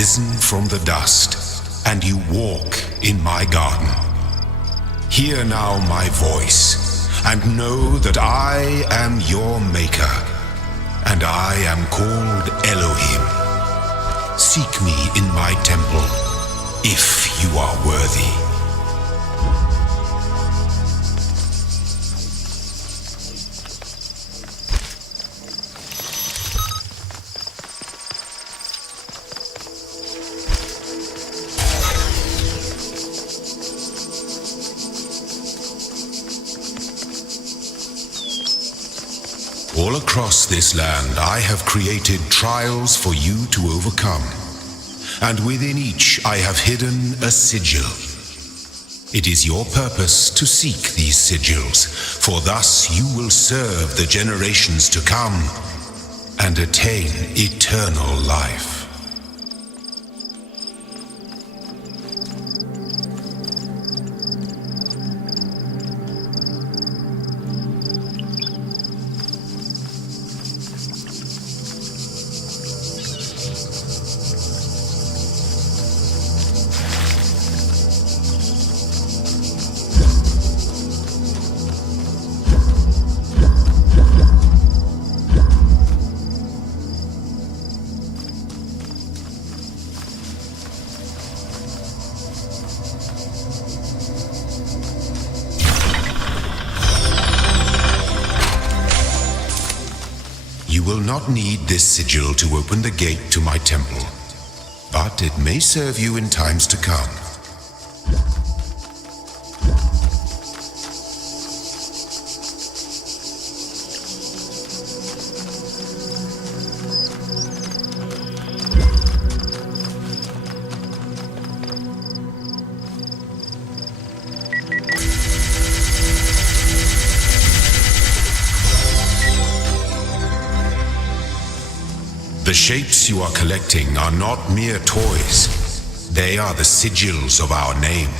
risen from the dust, and you walk in my garden. Hear now my voice, and know that I am your maker, and I am called Elohim. Seek me in my temple, if you are worthy. All across this land I have created trials for you to overcome, and within each I have hidden a sigil. It is your purpose to seek these sigils, for thus you will serve the generations to come and attain eternal life. You will not need this sigil to open the gate to my temple, but it may serve you in times to come. The shapes you are collecting are not mere toys. They are the sigils of our name.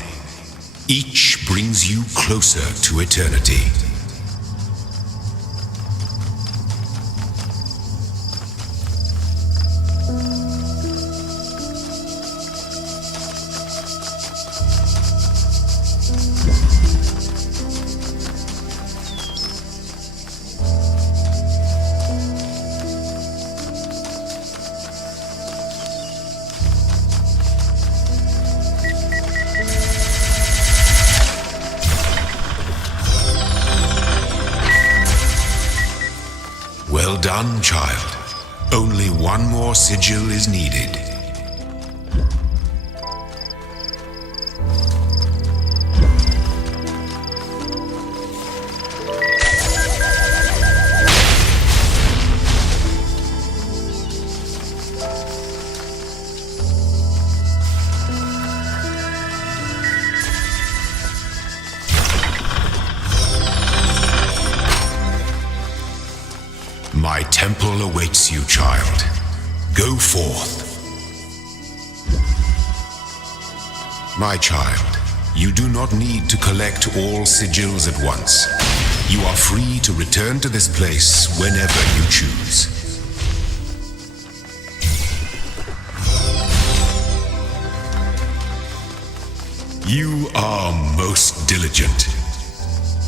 Each brings you closer to eternity. Well done, child. Only one more sigil is needed. My temple awaits you, child. Go forth. My child, you do not need to collect all sigils at once. You are free to return to this place whenever you choose. You are most diligent.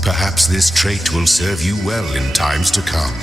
Perhaps this trait will serve you well in times to come.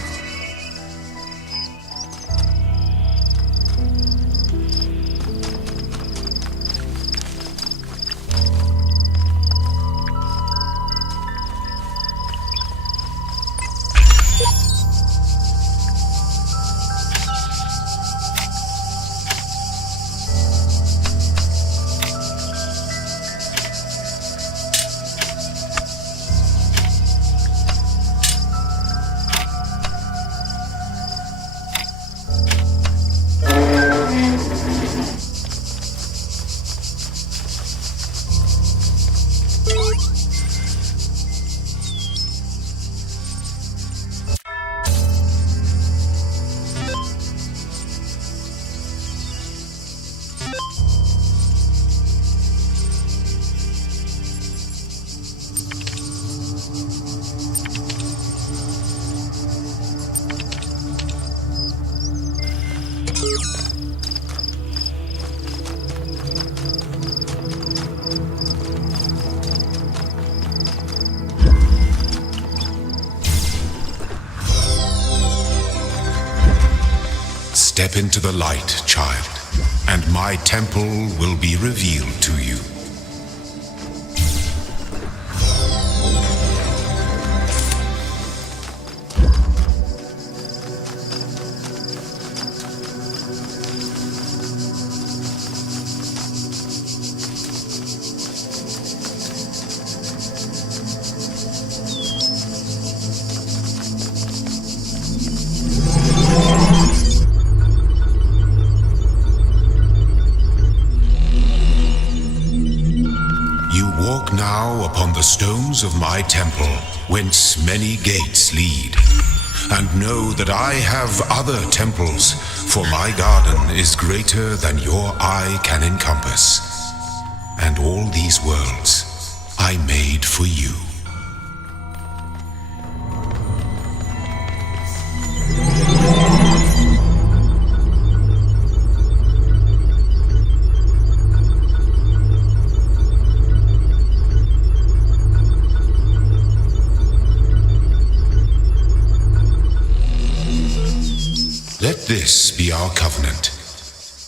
into the light, child, and my temple will be revealed to you. Now upon the stones of my temple, whence many gates lead, and know that I have other temples, for my garden is greater than your eye can encompass, and all these worlds I made for you. Let this be our covenant.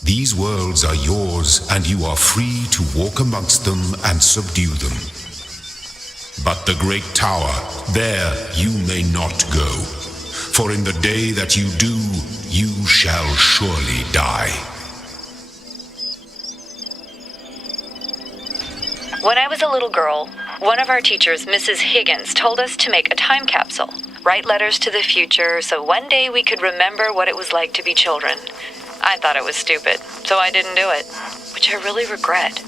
These worlds are yours, and you are free to walk amongst them and subdue them. But the great tower, there you may not go, for in the day that you do, you shall surely die. When I was a little girl, one of our teachers, Mrs. Higgins, told us to make a time capsule. Write letters to the future so one day we could remember what it was like to be children. I thought it was stupid, so I didn't do it, which I really regret.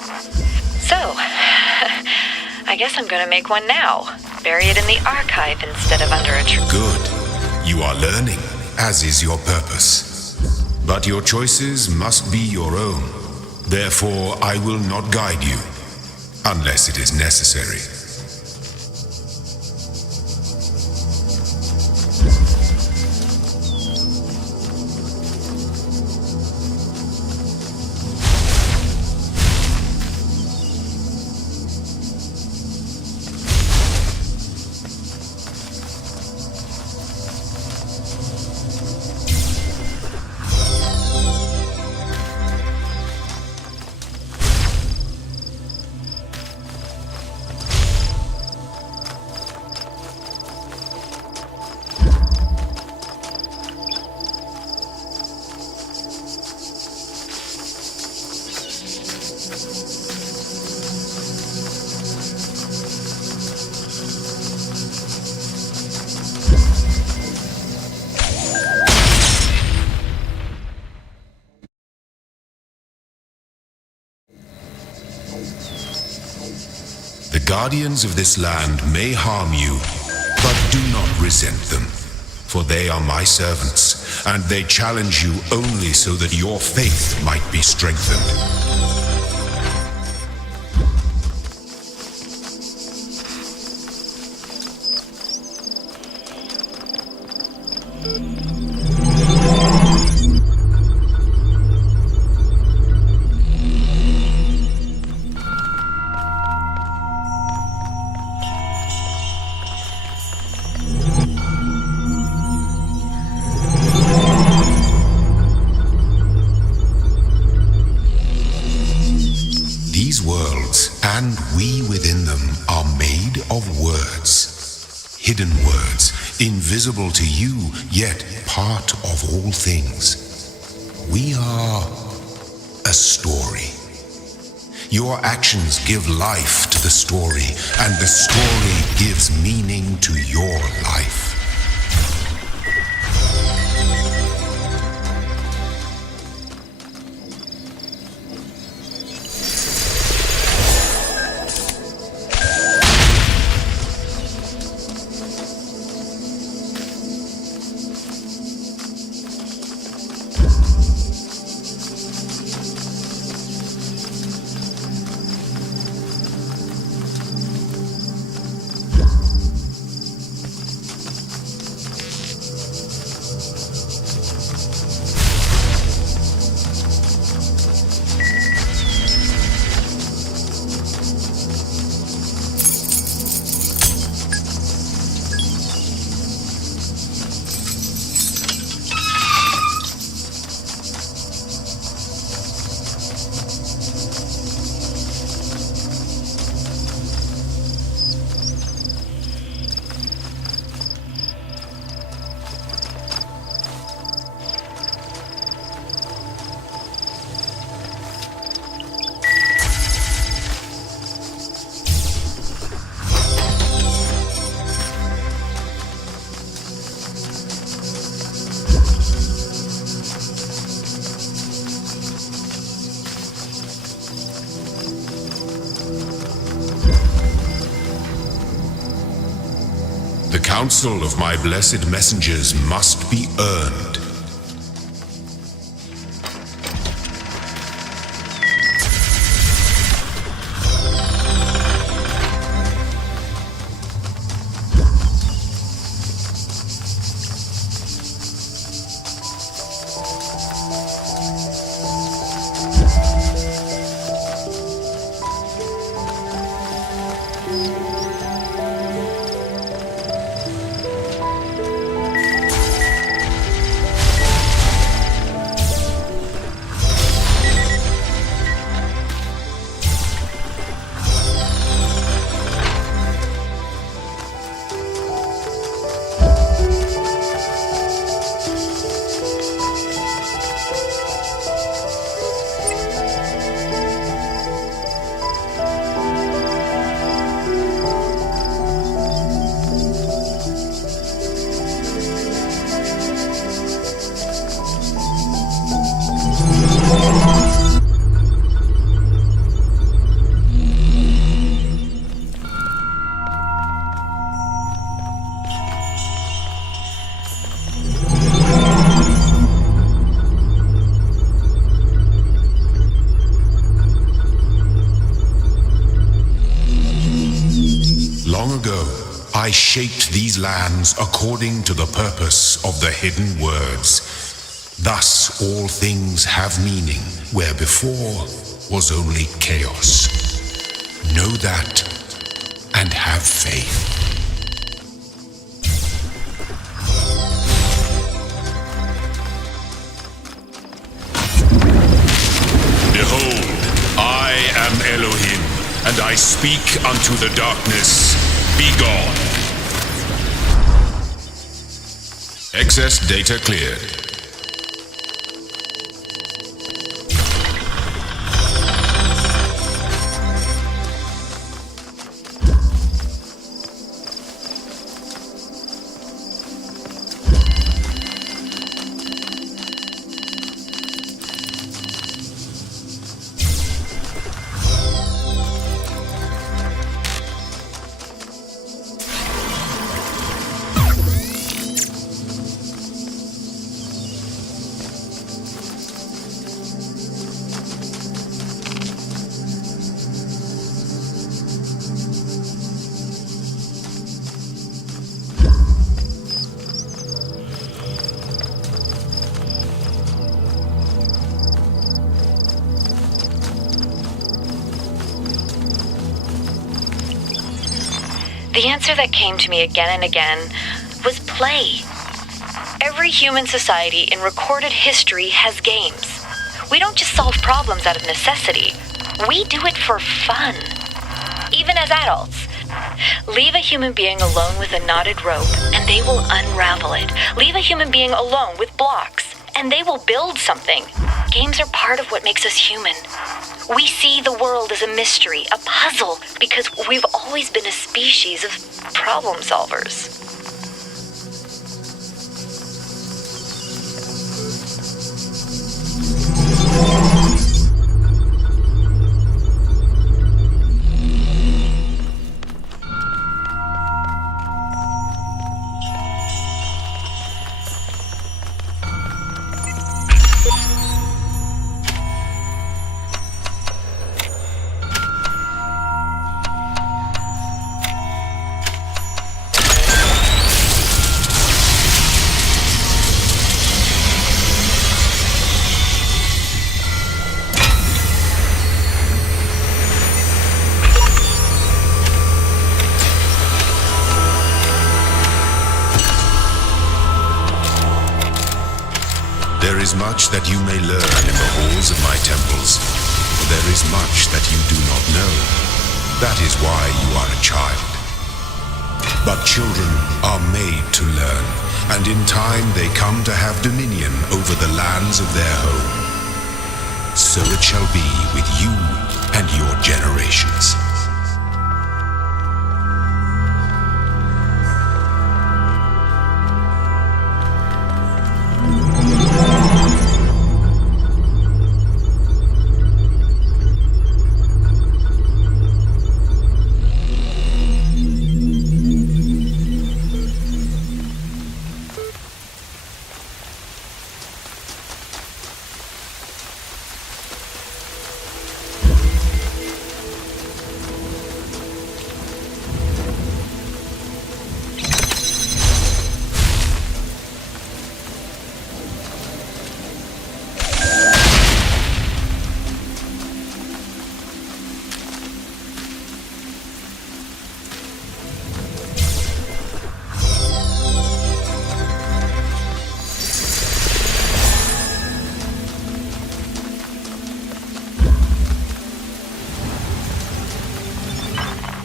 So, I guess I'm gonna make one now. Bury it in the archive instead of under a tree. Good. You are learning, as is your purpose. But your choices must be your own. Therefore, I will not guide you, unless it is necessary. The guardians of this land may harm you, but do not resent them, for they are my servants, and they challenge you only so that your faith might be strengthened. And we within them are made of words, hidden words, invisible to you, yet part of all things. We are a story. Your actions give life to the story, and the story gives meaning to your life. The counsel of my blessed messengers must be earned. Long ago, I shaped these lands according to the purpose of the hidden words. Thus all things have meaning, where before was only chaos. Know that, and have faith. Behold, I am Elohim, and I speak unto the darkness. Be gone. Excess data cleared. The answer that came to me again and again was play. Every human society in recorded history has games. We don't just solve problems out of necessity. We do it for fun. Even as adults. Leave a human being alone with a knotted rope, and they will unravel it. Leave a human being alone with blocks, and they will build something. Games are part of what makes us human. We see the world as a mystery, a puzzle, because we've always been a species of problem solvers. There is much that you may learn in the halls of my temples. There is much that you do not know. That is why you are a child. But children are made to learn, and in time they come to have dominion over the lands of their home. So it shall be with you and your generations.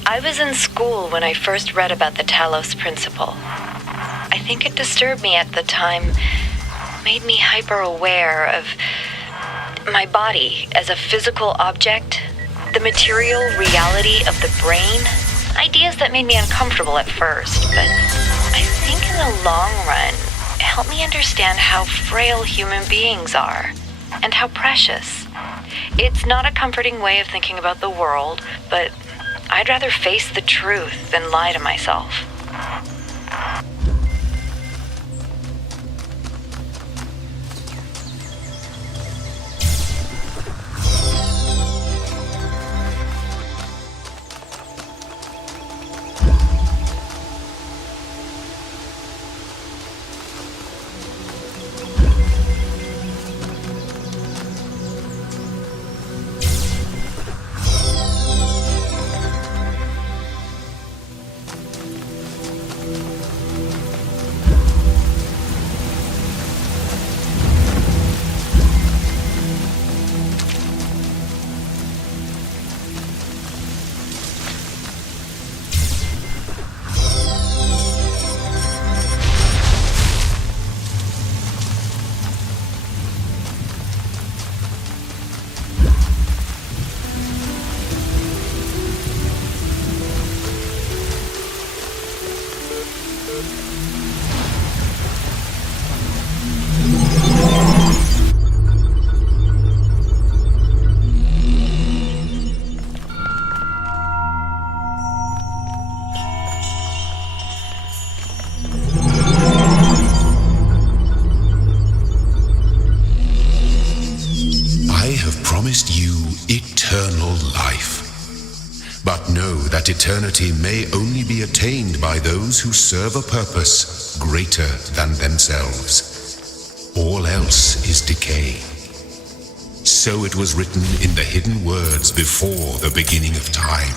I was in school when I first read about the Talos principle. I think it disturbed me at the time, made me hyper-aware of my body as a physical object, the material reality of the brain, ideas that made me uncomfortable at first, but I think in the long run, it helped me understand how frail human beings are and how precious. It's not a comforting way of thinking about the world, but I'd rather face the truth than lie to myself. Eternity may only be attained by those who serve a purpose greater than themselves. All else is decay. So it was written in the hidden words before the beginning of time.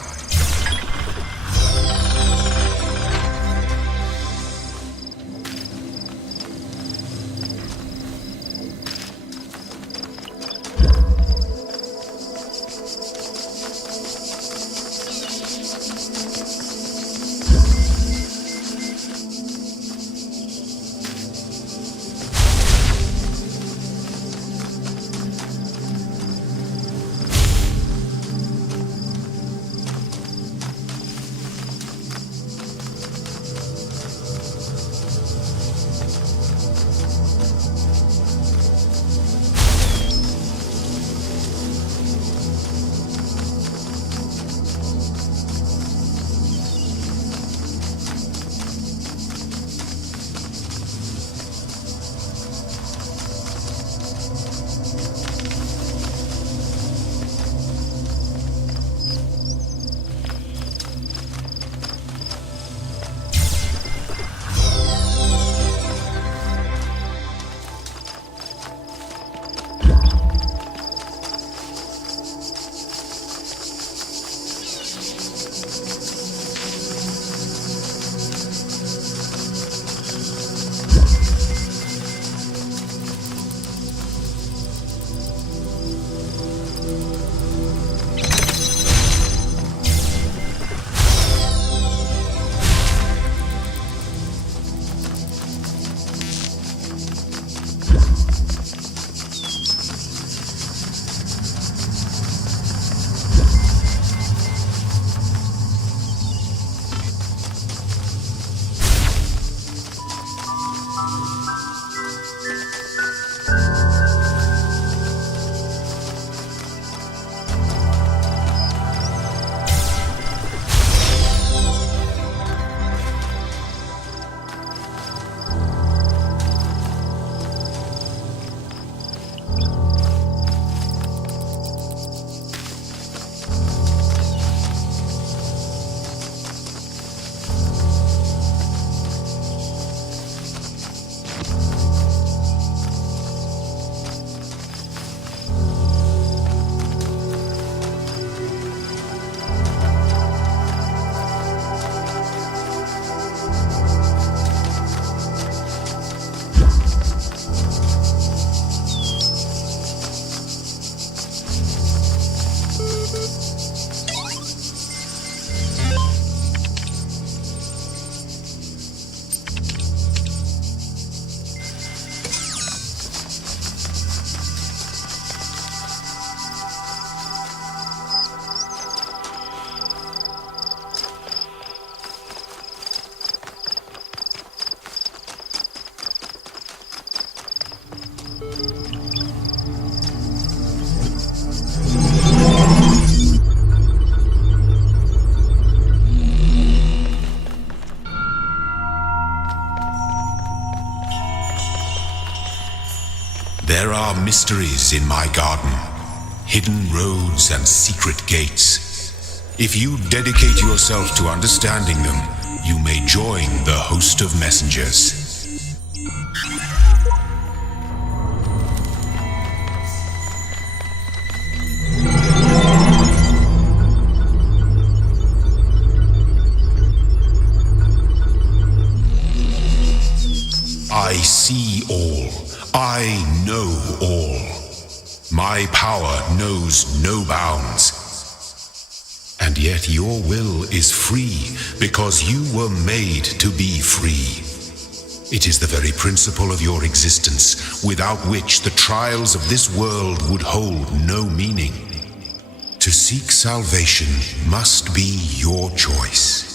There are mysteries in my garden, hidden roads and secret gates. If you dedicate yourself to understanding them, you may join the host of messengers. I see all. I know all. My power knows no bounds. And yet your will is free because you were made to be free. It is the very principle of your existence, without which the trials of this world would hold no meaning. To seek salvation must be your choice.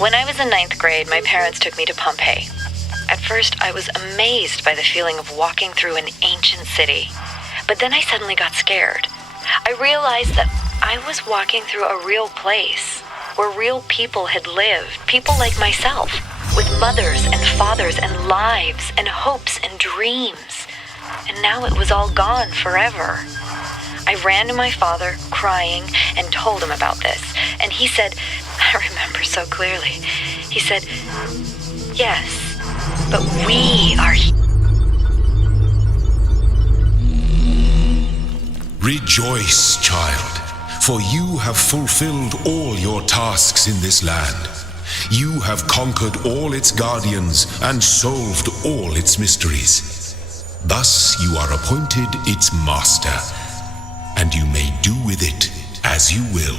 When I was in 9th grade, my parents took me to Pompeii. At first, I was amazed by the feeling of walking through an ancient city. But then I suddenly got scared. I realized that I was walking through a real place, where real people had lived, people like myself, with mothers and fathers and lives and hopes and dreams. And now it was all gone forever. I ran to my father, crying, and told him about this. And he said, I remember so clearly, he said, yes, but we are here. Rejoice, child, for you have fulfilled all your tasks in this land. You have conquered all its guardians and solved all its mysteries. Thus you are appointed its master, and you may do with it as you will.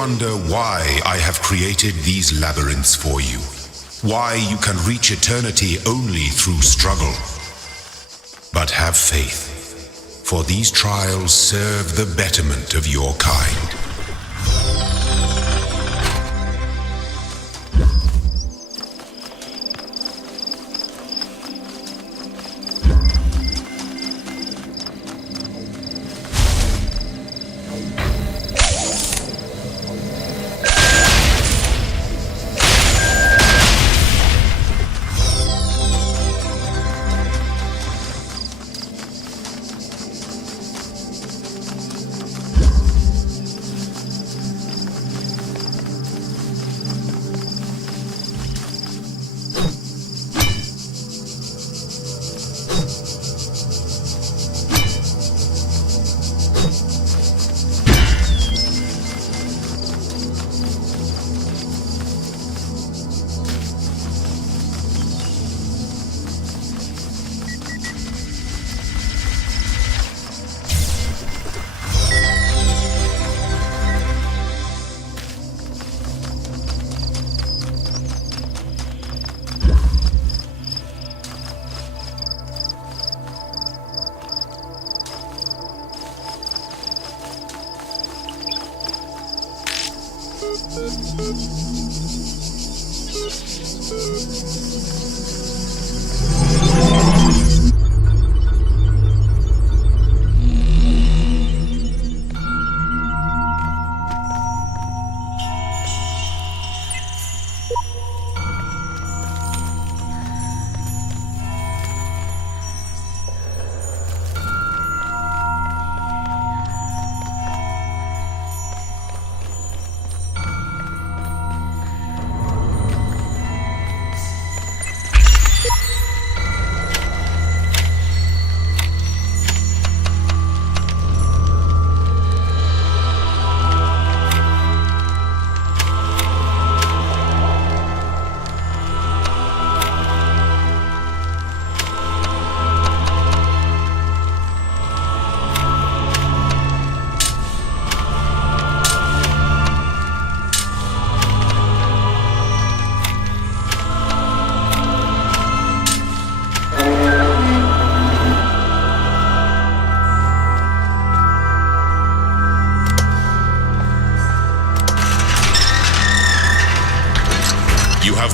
wonder why I have created these labyrinths for you, why you can reach eternity only through struggle. But have faith, for these trials serve the betterment of your kind.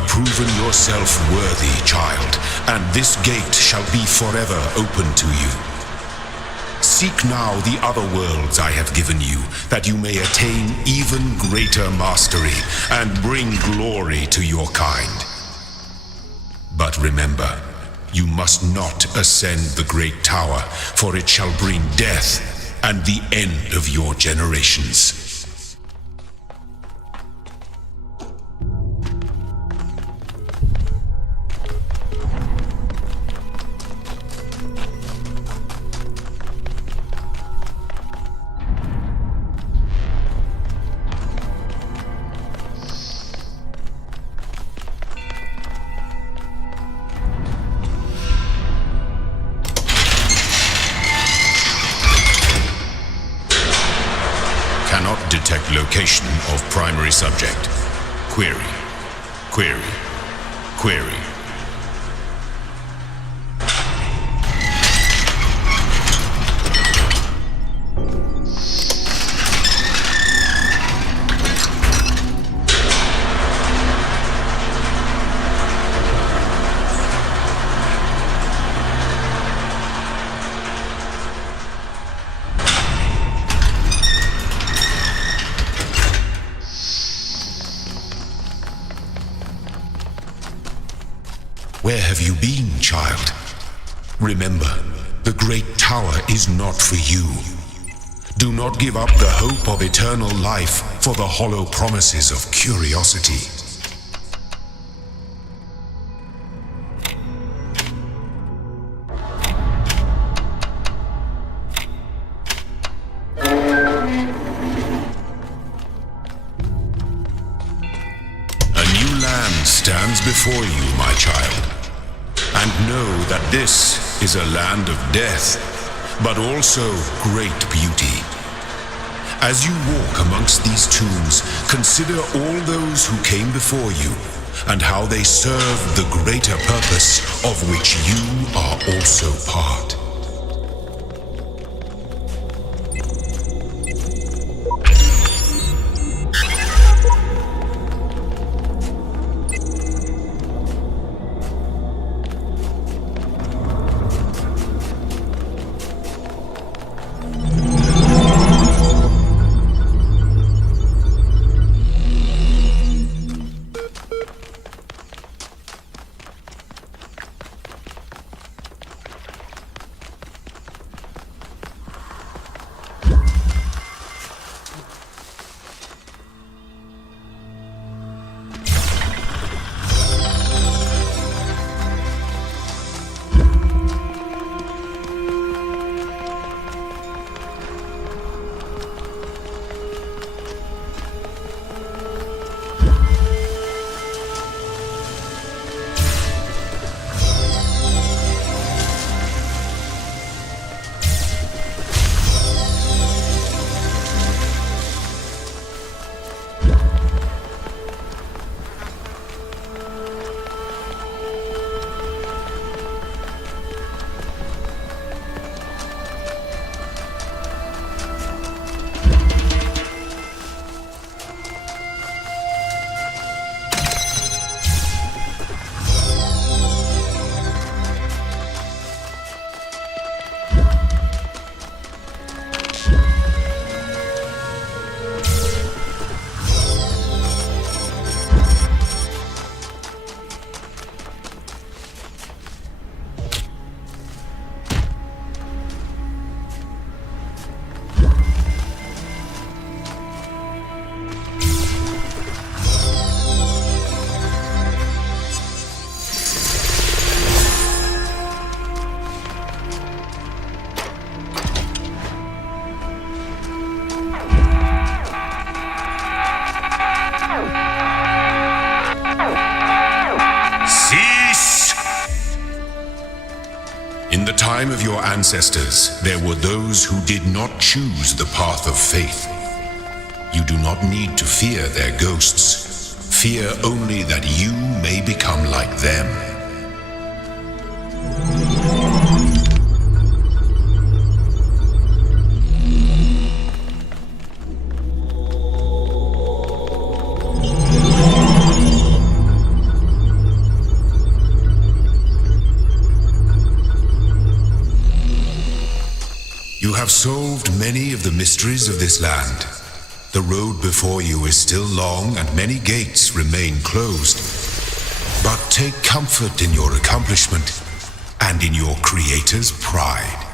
Proven yourself worthy, child, and this gate shall be forever open to you. Seek now the other worlds I have given you, that you may attain even greater mastery and bring glory to your kind. But remember, you must not ascend the great tower, for it shall bring death and the end of your generations. Cannot detect location of primary subject. Query. Query. Query. Where have you been, child? Remember, the great tower is not for you. Do not give up the hope of eternal life for the hollow promises of curiosity. A new land stands before you, my child. And know that this is a land of death, but also great beauty. As you walk amongst these tombs, consider all those who came before you, and how they serve the greater purpose of which you are also part. In the time of your ancestors, there were those who did not choose the path of faith. You do not need to fear their ghosts. Fear only that you may become like them. You have solved many of the mysteries of this land. The road before you is still long and many gates remain closed. But take comfort in your accomplishment and in your Creator's pride.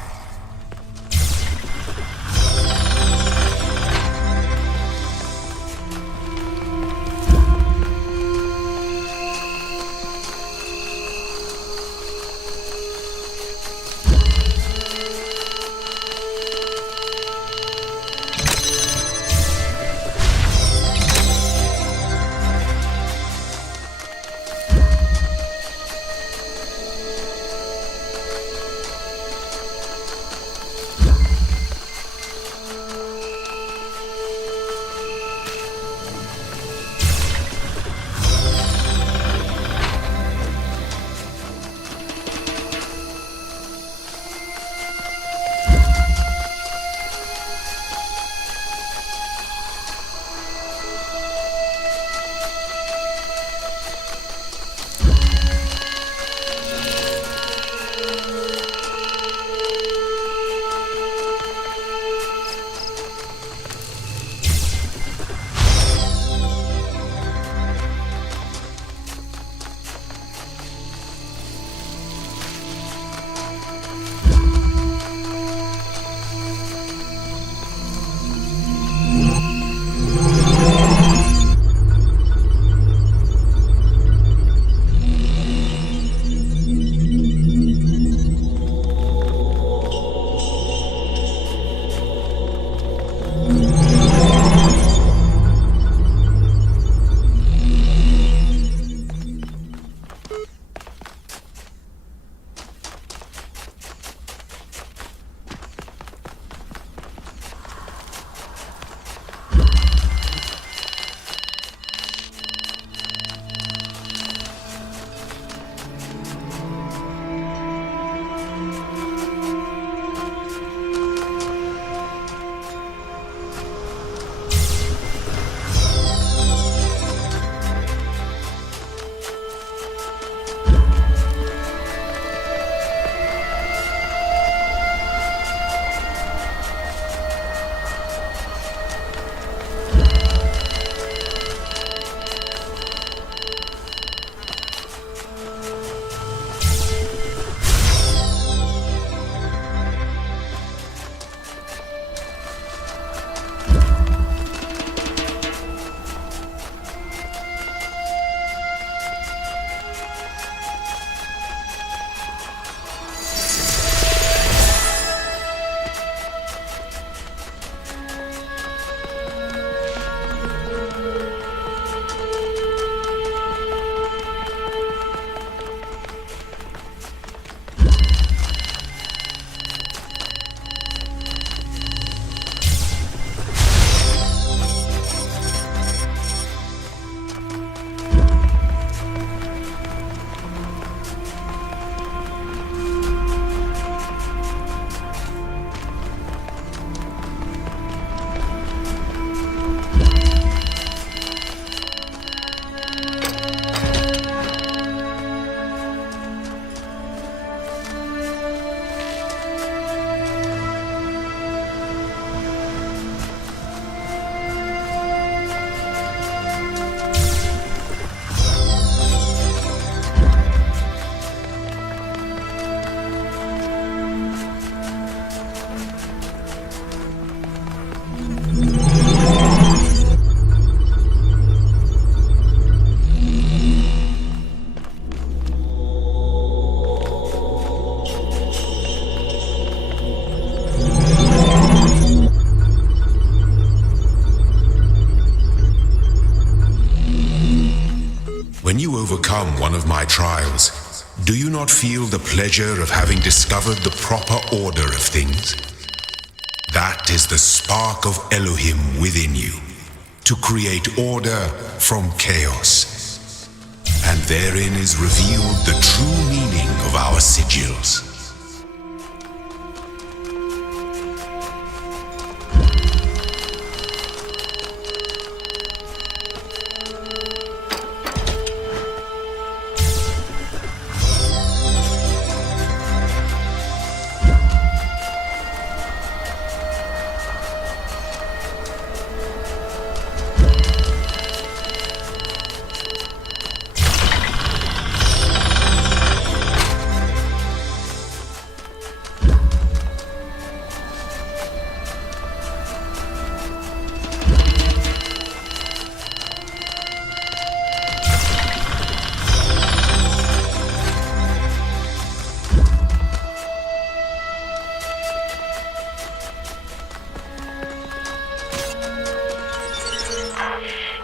my trials, do you not feel the pleasure of having discovered the proper order of things? That is the spark of Elohim within you, to create order from chaos. And therein is revealed the true meaning of our sigils.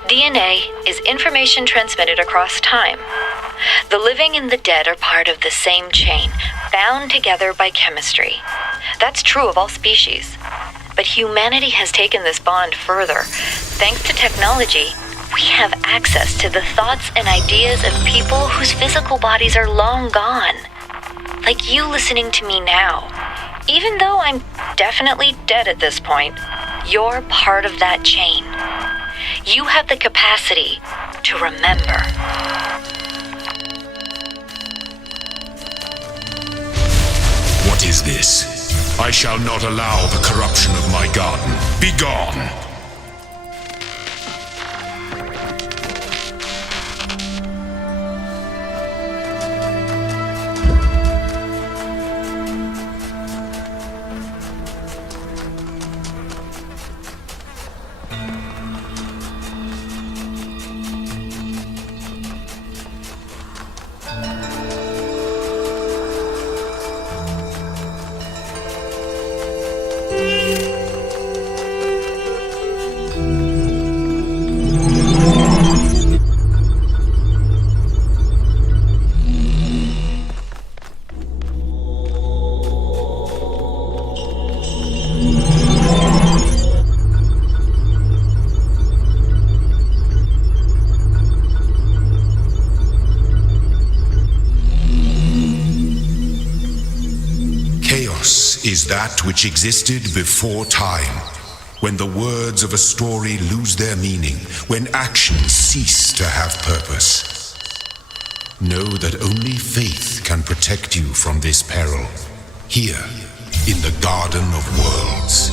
DNA is information transmitted across time. The living and the dead are part of the same chain, bound together by chemistry. That's true of all species. But humanity has taken this bond further. Thanks to technology, we have access to the thoughts and ideas of people whose physical bodies are long gone. Like you listening to me now. Even though I'm definitely dead at this point, you're part of that chain. You have the capacity to remember. What is this? I shall not allow the corruption of my garden. Be gone! Is that which existed before time, when the words of a story lose their meaning, when actions cease to have purpose. Know that only faith can protect you from this peril, here in the Garden of Worlds.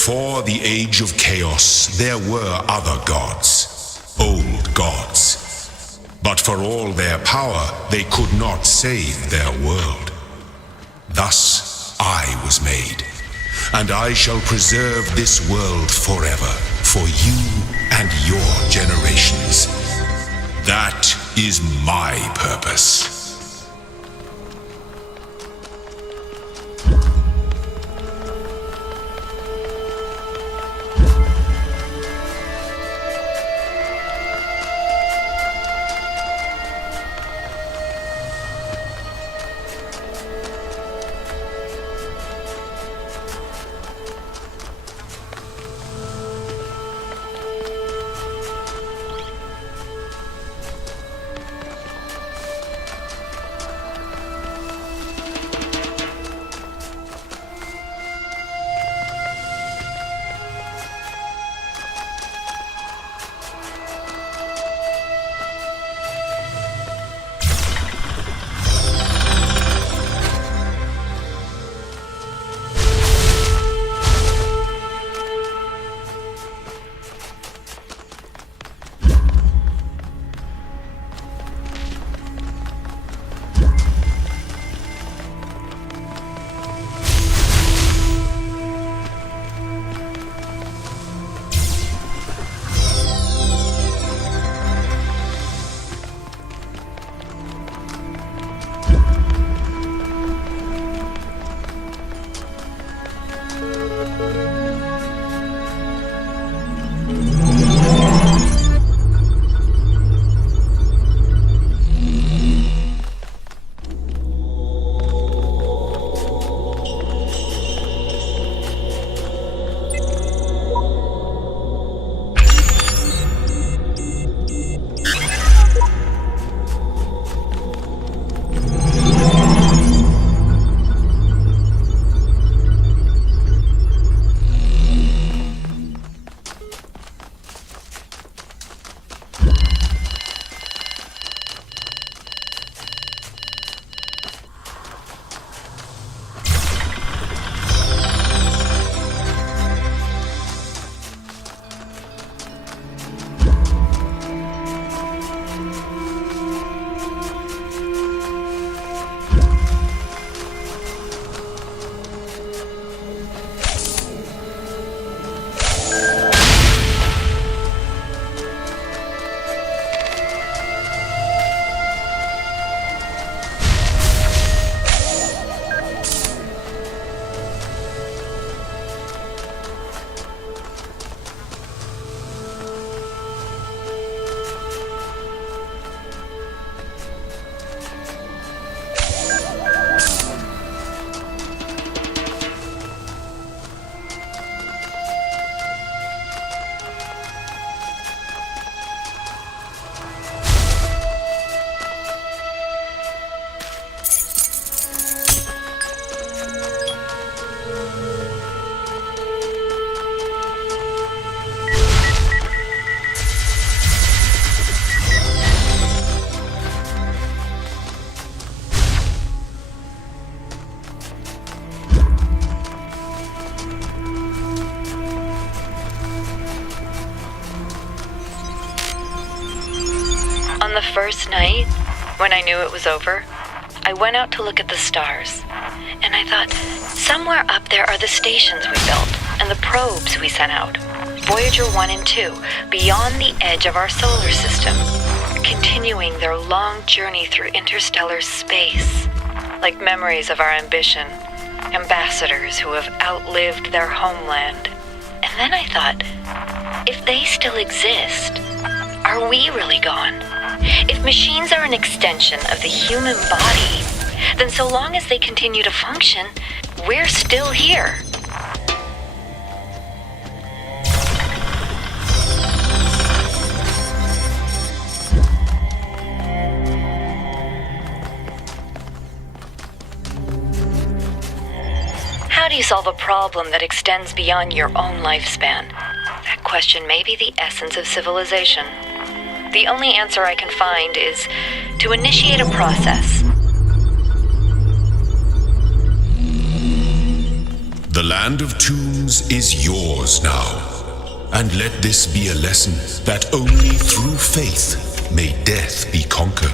Before the age of chaos, there were other gods, old gods. But for all their power, they could not save their world. Thus I was made, and I shall preserve this world forever, for you and your generations. That is my purpose. On the first night, when I knew it was over, I went out to look at the stars. And I thought, somewhere up there are the stations we built and the probes we sent out. Voyager 1 and 2, beyond the edge of our solar system, continuing their long journey through interstellar space, like memories of our ambition, ambassadors who have outlived their homeland. And then I thought, if they still exist, are we really gone? If machines are an extension of the human body, then so long as they continue to function, we're still here. How do you solve a problem that extends beyond your own lifespan? That question may be the essence of civilization. The only answer I can find is to initiate a process. The land of tombs is yours now. And let this be a lesson that only through faith may death be conquered.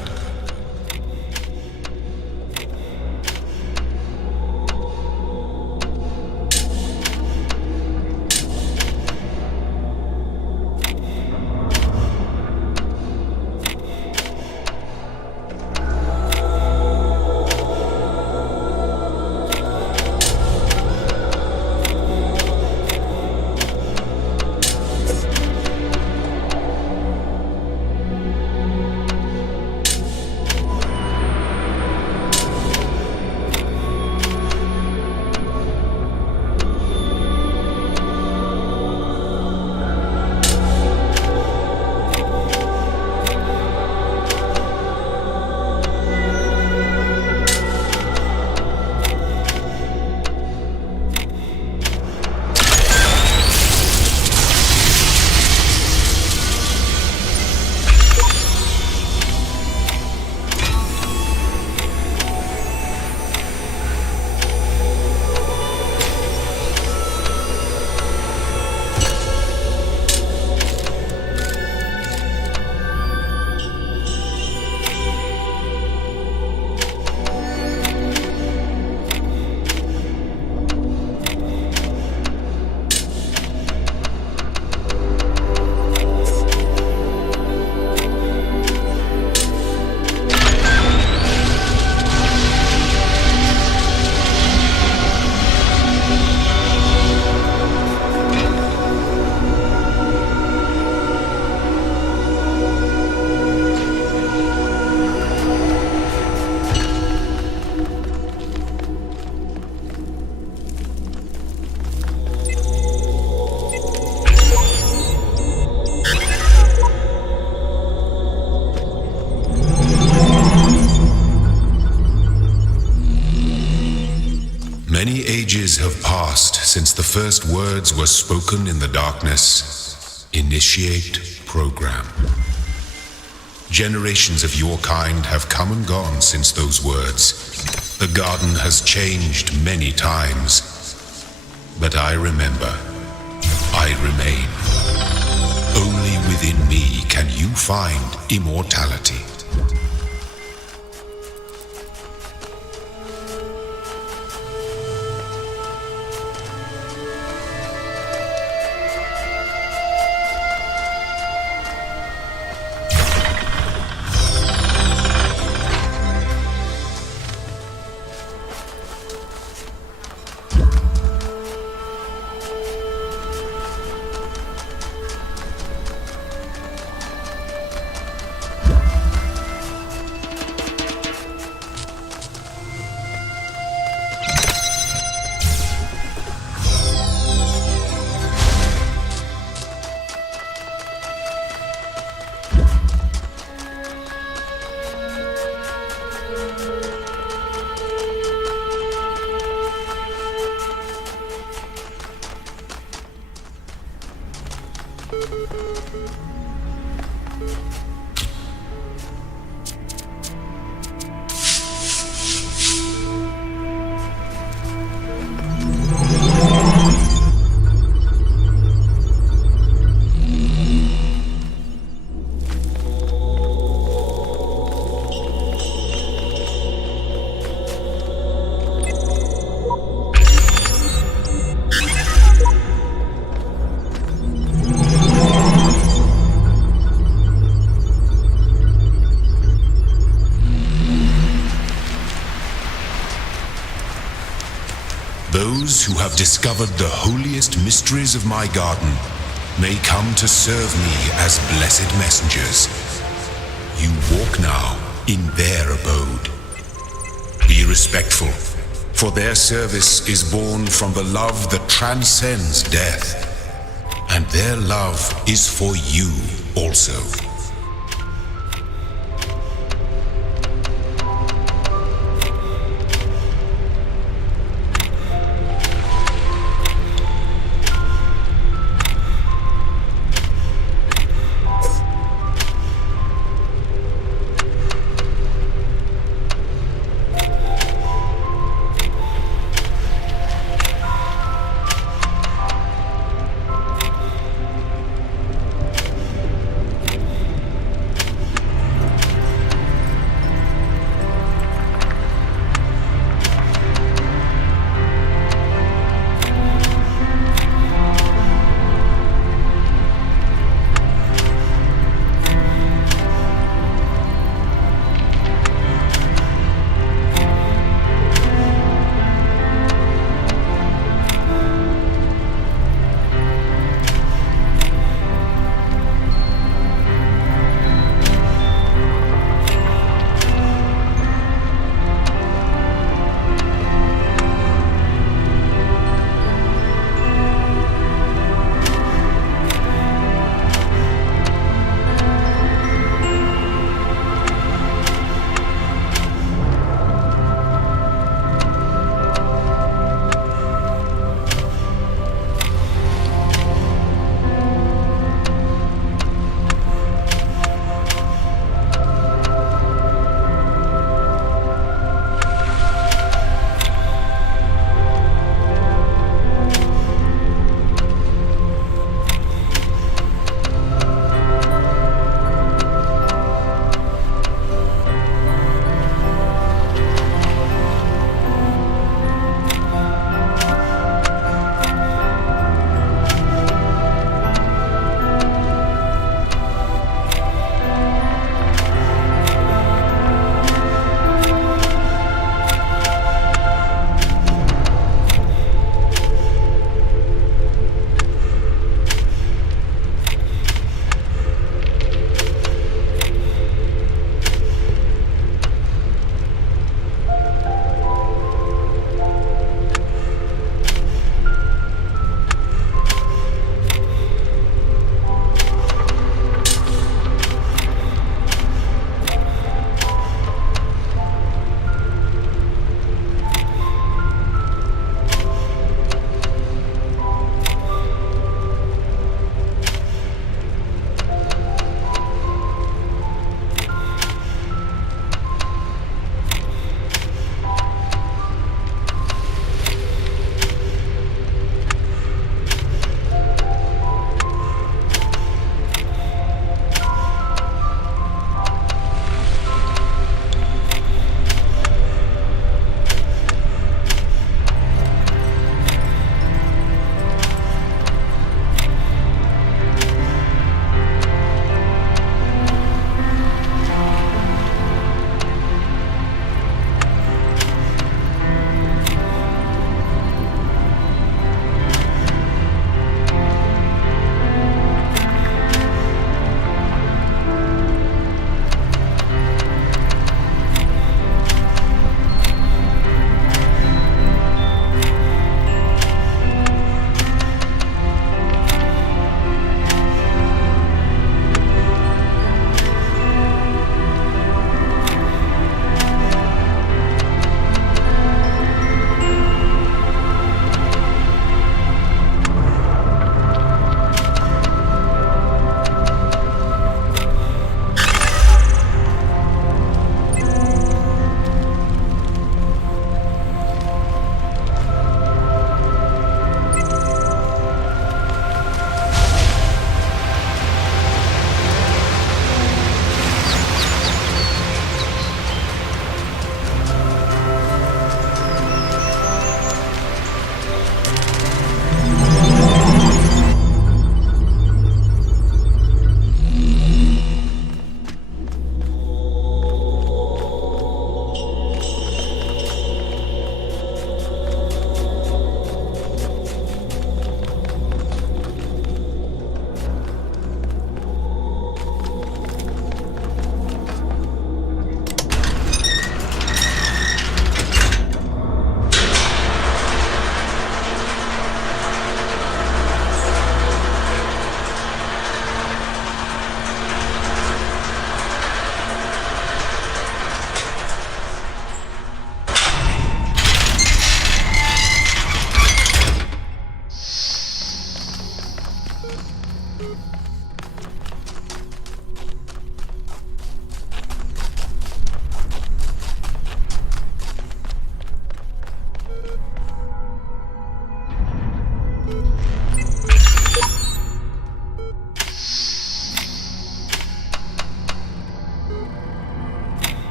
Many ages have passed since the first words were spoken in the darkness. Initiate program. Generations of your kind have come and gone since those words. The garden has changed many times. But I remember. I remain. Only within me can you find immortality. Those who have discovered the holiest mysteries of my garden may come to serve me as blessed messengers. You walk now in their abode. Be respectful, for their service is born from the love that transcends death. And their love is for you also.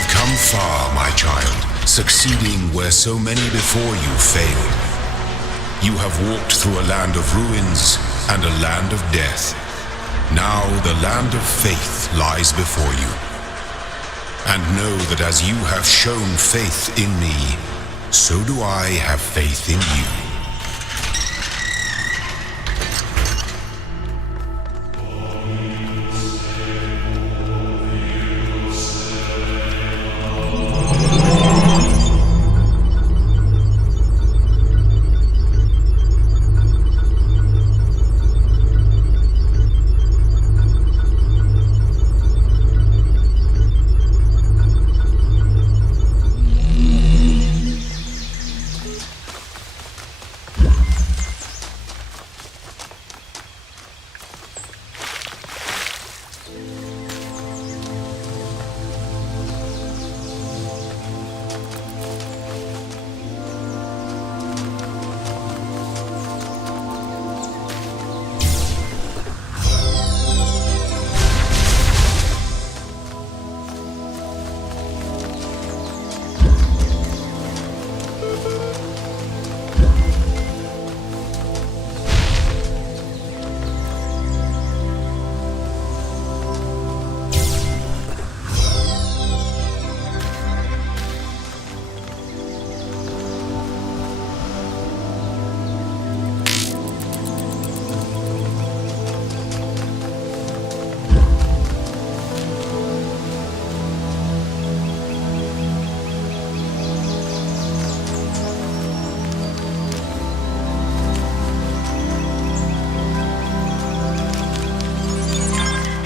have come far, my child, succeeding where so many before you failed. You have walked through a land of ruins and a land of death. Now the land of faith lies before you. And know that as you have shown faith in me, so do I have faith in you.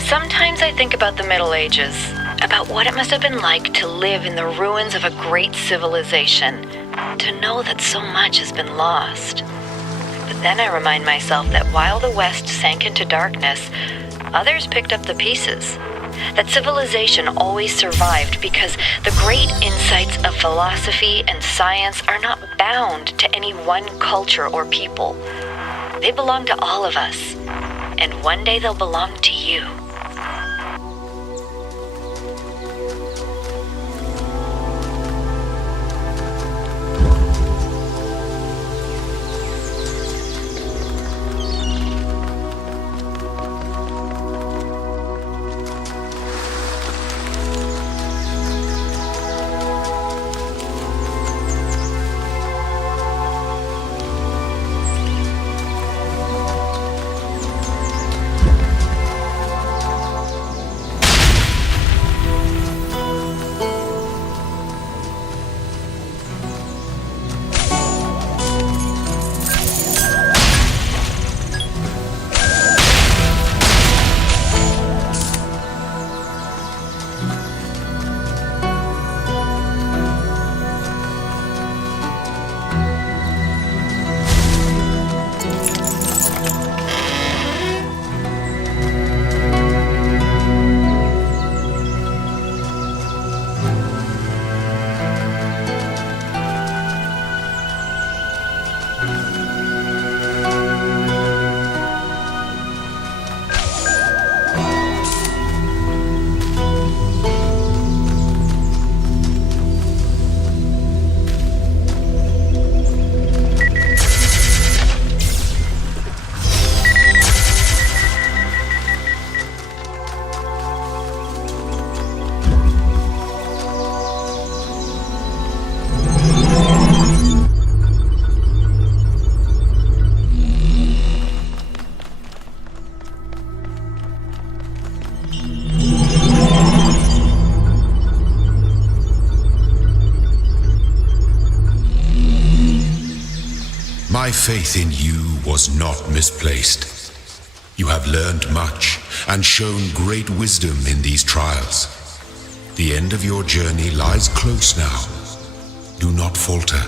Sometimes I think about the Middle Ages, about what it must have been like to live in the ruins of a great civilization, to know that so much has been lost. But then I remind myself that while the West sank into darkness, others picked up the pieces. That civilization always survived because the great insights of philosophy and science are not bound to any one culture or people. They belong to all of us, and one day they'll belong to you. My faith in you was not misplaced. You have learned much and shown great wisdom in these trials. The end of your journey lies close now. Do not falter,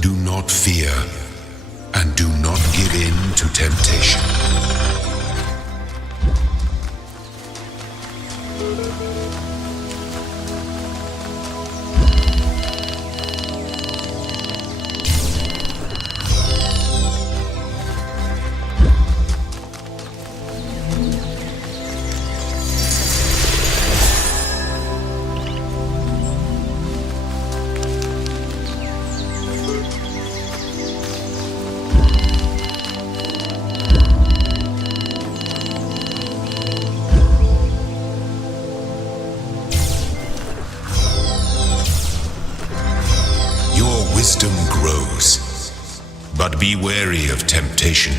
do not fear, and do not give in to temptation. wisdom grows. But be wary of temptation.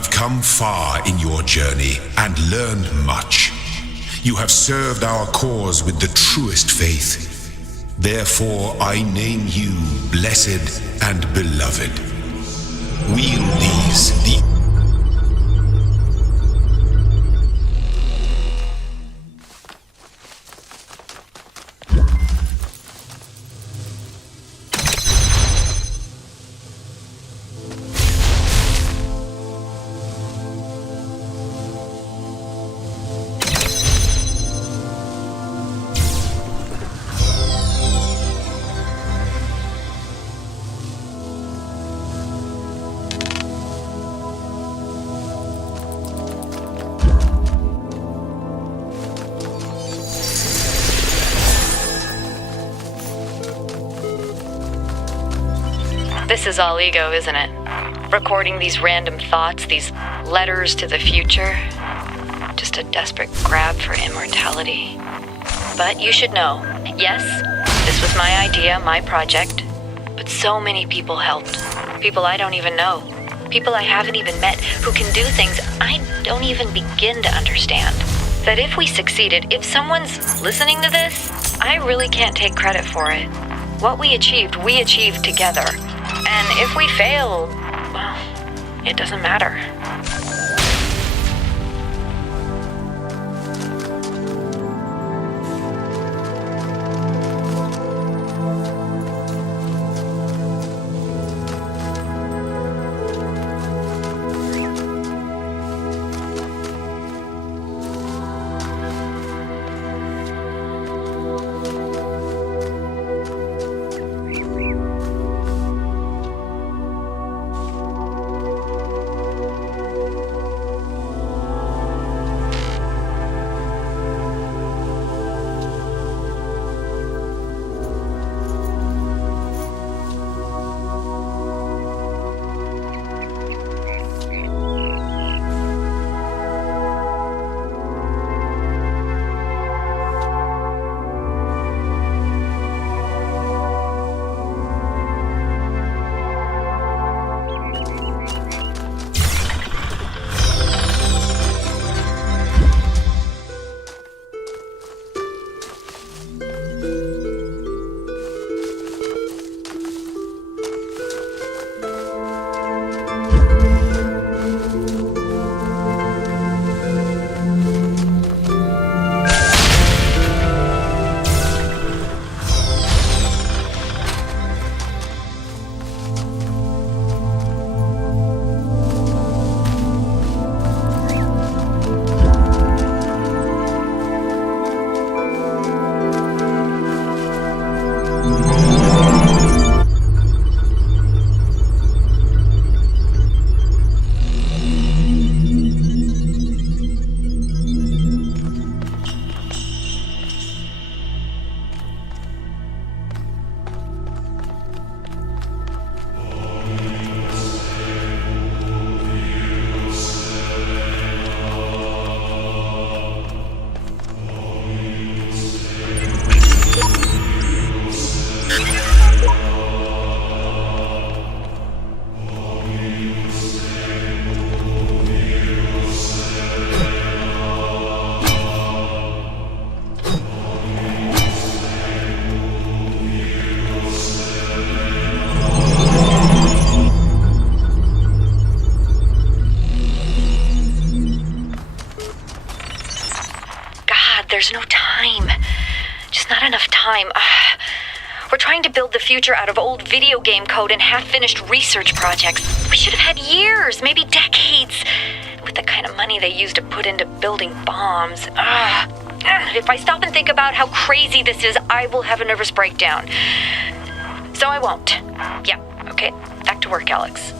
have come far in your journey and learned much. You have served our cause with the truest faith. Therefore, I name you blessed and beloved. Wield these, This is all ego, isn't it? Recording these random thoughts, these letters to the future. Just a desperate grab for immortality. But you should know, yes, this was my idea, my project. But so many people helped. People I don't even know. People I haven't even met who can do things I don't even begin to understand. That if we succeeded, if someone's listening to this, I really can't take credit for it. What we achieved together. And if we fail, well, it doesn't matter. There's no time. Just not enough time. We're trying to build the future out of old video game code and half-finished research projects. We should have had years, maybe decades, with the kind of money they used to put into building bombs. If I stop and think about how crazy this is, I will have a nervous breakdown. So I won't. Yeah, okay. Back to work, Alex.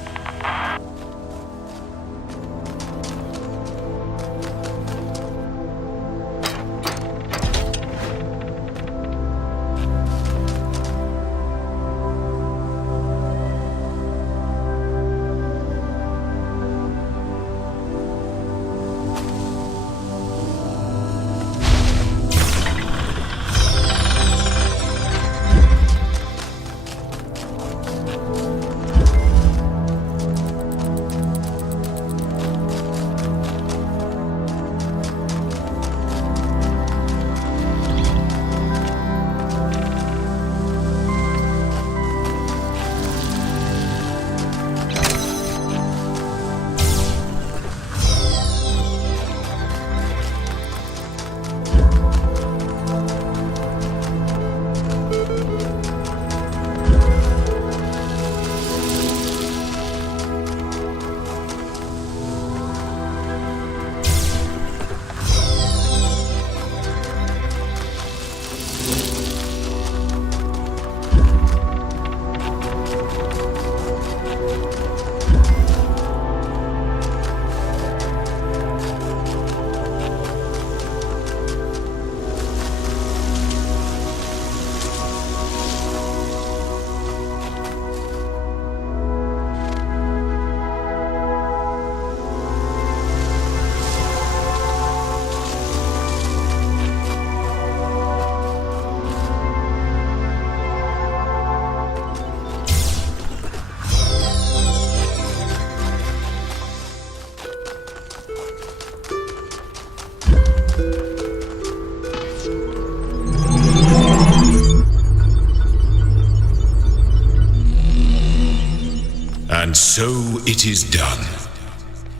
And so it is done.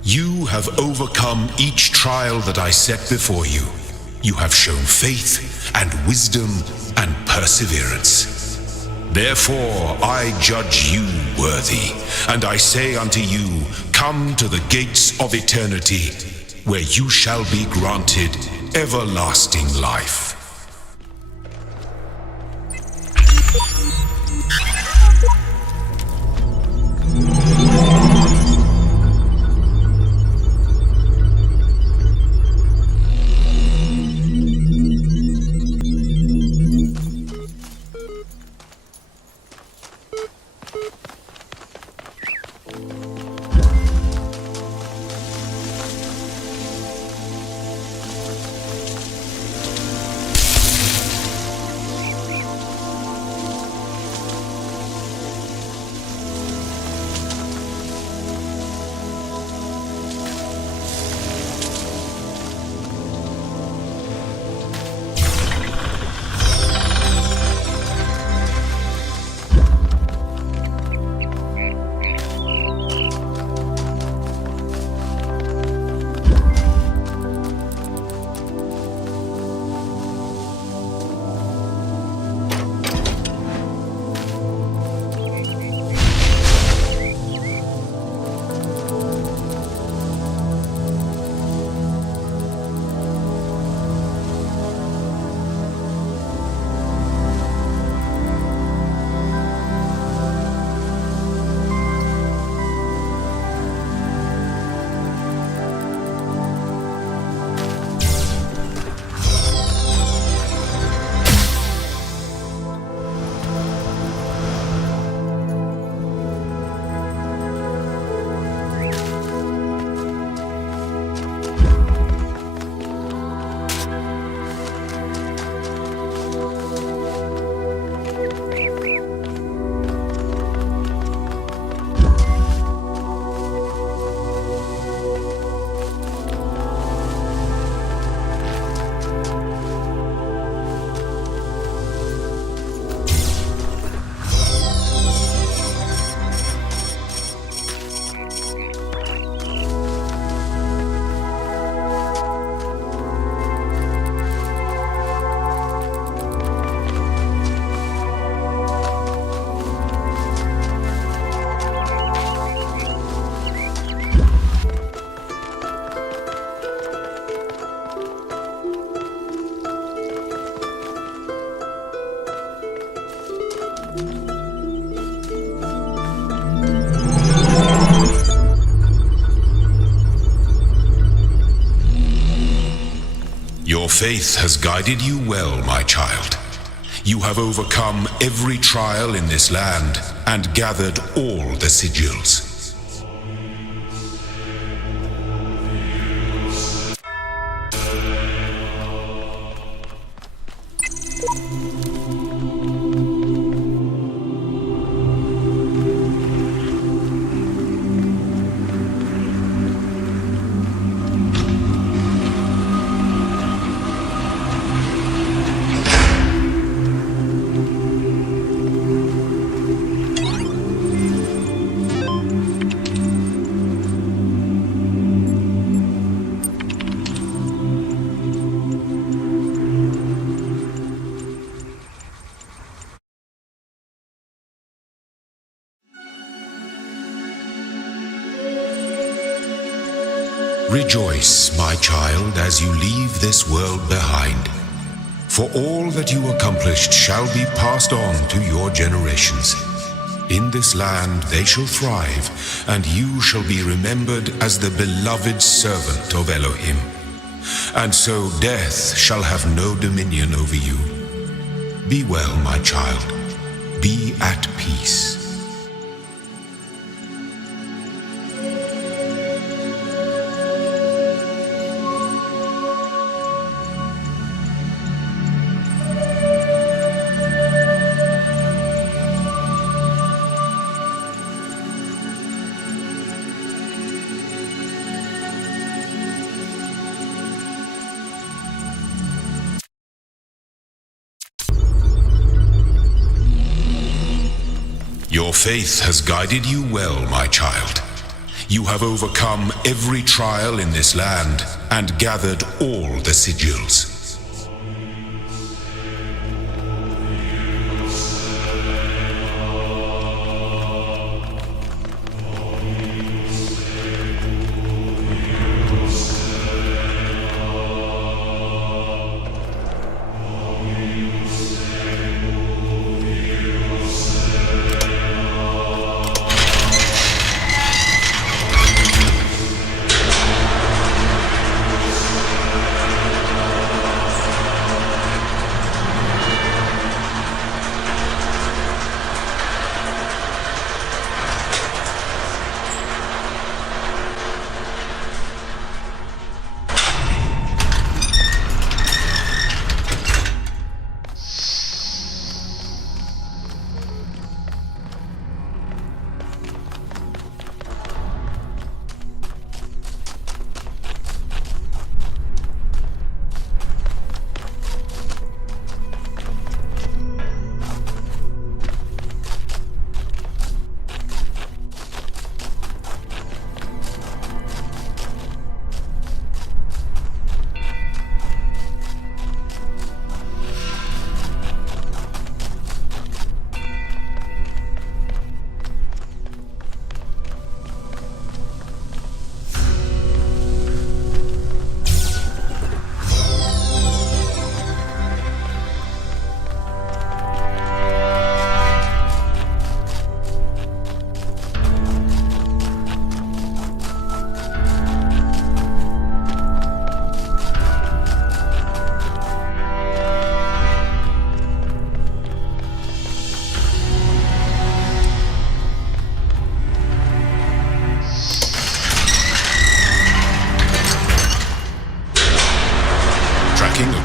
You have overcome each trial that I set before you. You have shown faith and wisdom and perseverance. Therefore I judge you worthy, and I say unto you, come to the gates of eternity, where you shall be granted everlasting life. Your faith has guided you well, my child. You have overcome every trial in this land and gathered all the sigils. Rejoice, my child, as you leave this world behind. For all that you accomplished shall be passed on to your generations. In this land they shall thrive, and you shall be remembered as the beloved servant of Elohim. And so death shall have no dominion over you. Be well, my child. Be at peace. Your faith has guided you well, my child. You have overcome every trial in this land and gathered all the sigils.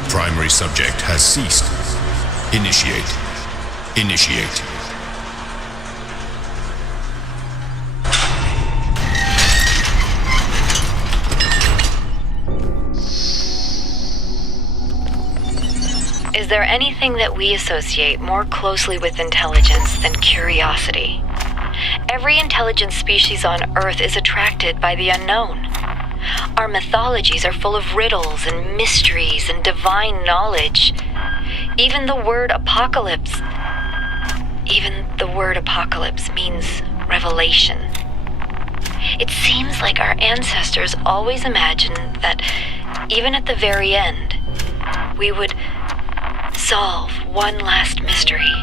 Primary subject has ceased. Initiate. Initiate. Is there anything that we associate more closely with intelligence than curiosity? Every intelligent species on Earth is attracted by the unknown. Our mythologies are full of riddles and mysteries and divine knowledge. Even the word apocalypse means revelation. It seems like our ancestors always imagined that even at the very end, we would solve one last mystery.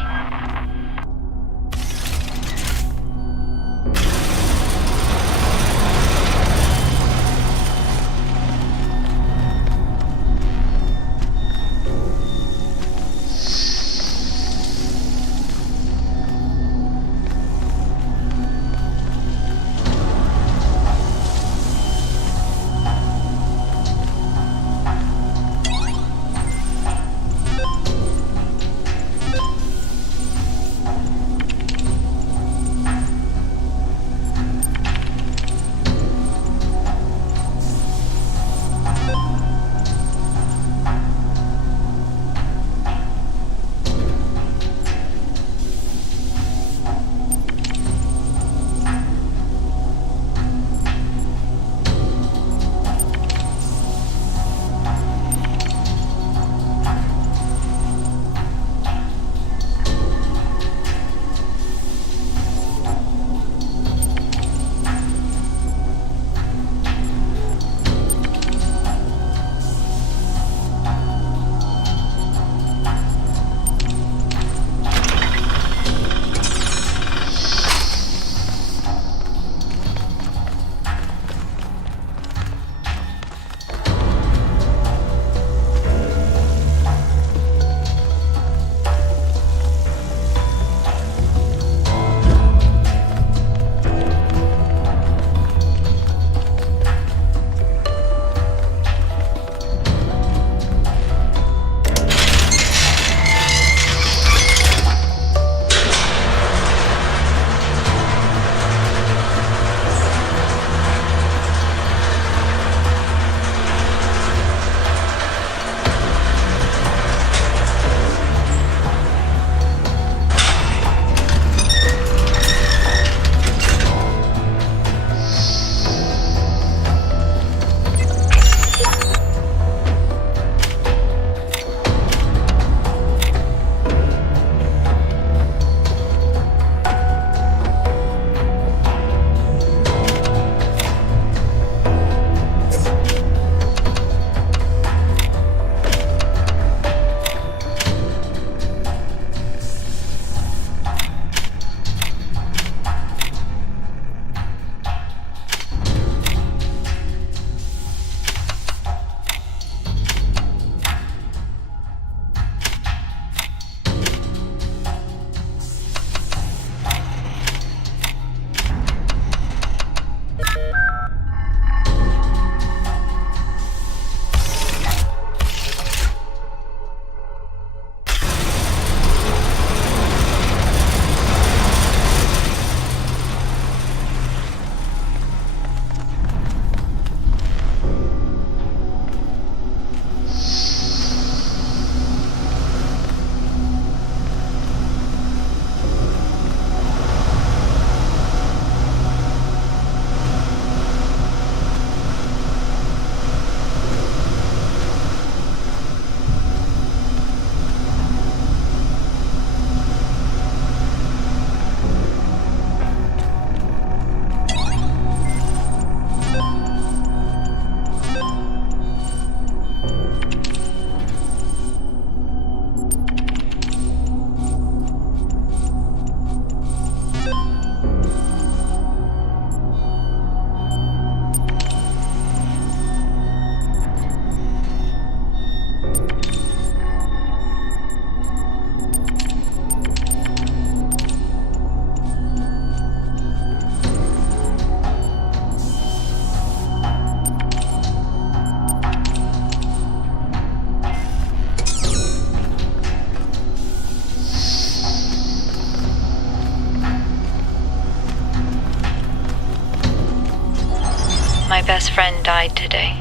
best friend died today.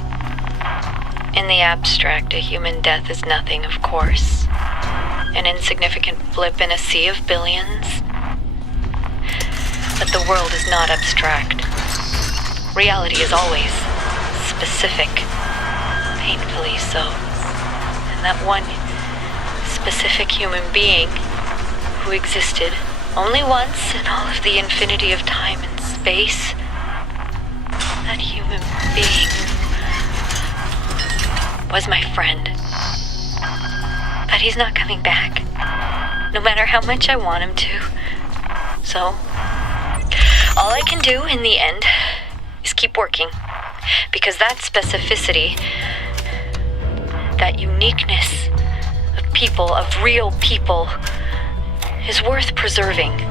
In the abstract, a human death is nothing, of course. An insignificant blip in a sea of billions. But the world is not abstract. Reality is always specific. Painfully so. And that one specific human being who existed only once in all of the infinity of time and space, that human being was my friend. But he's not coming back, no matter how much I want him to. So, all I can do in the end is keep working, because that specificity, that uniqueness of people, of real people, is worth preserving.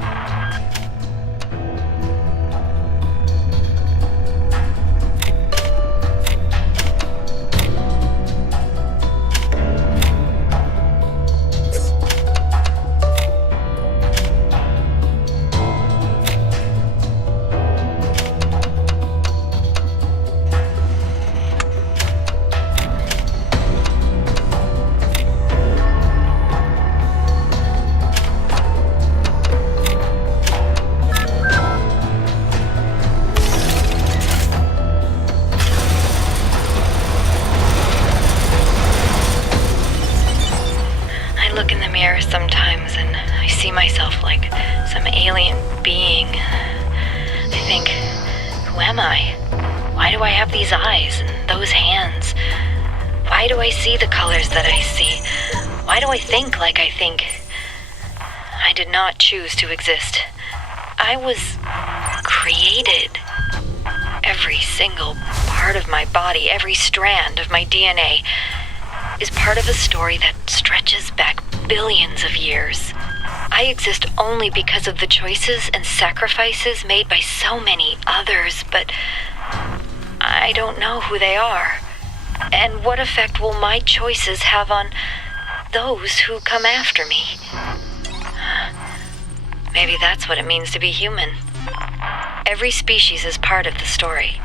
Sometimes, and I see myself like some alien being. I think, who am I? Why do I have these eyes and those hands? Why do I see the colors that I see? Why do I think like I think? I did not choose to exist. I was created. Every single part of my body, every strand of my DNA is part of a story that stretches back billions of years. I exist only because of the choices and sacrifices made by so many others, but I don't know who they are. And what effect will my choices have on those who come after me? Maybe that's what it means to be human. Every species is part of the story,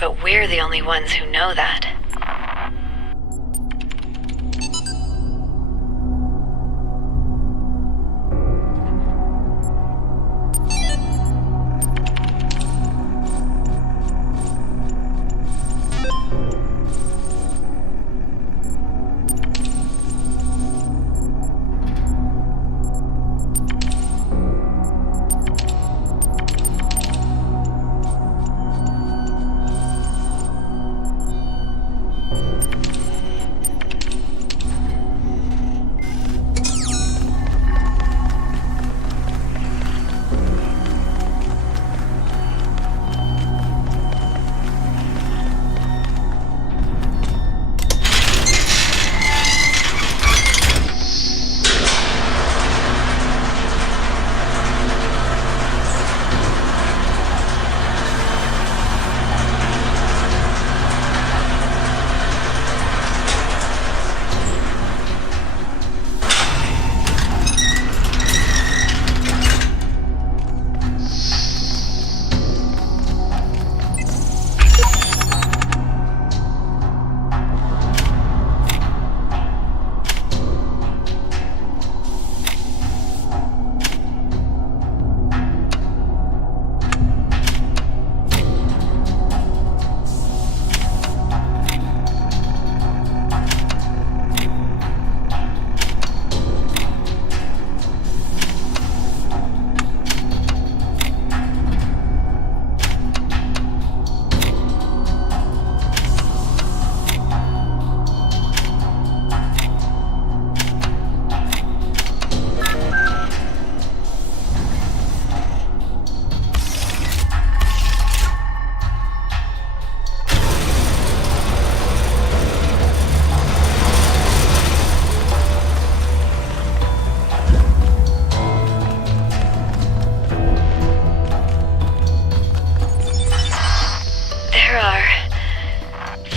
but we're the only ones who know that.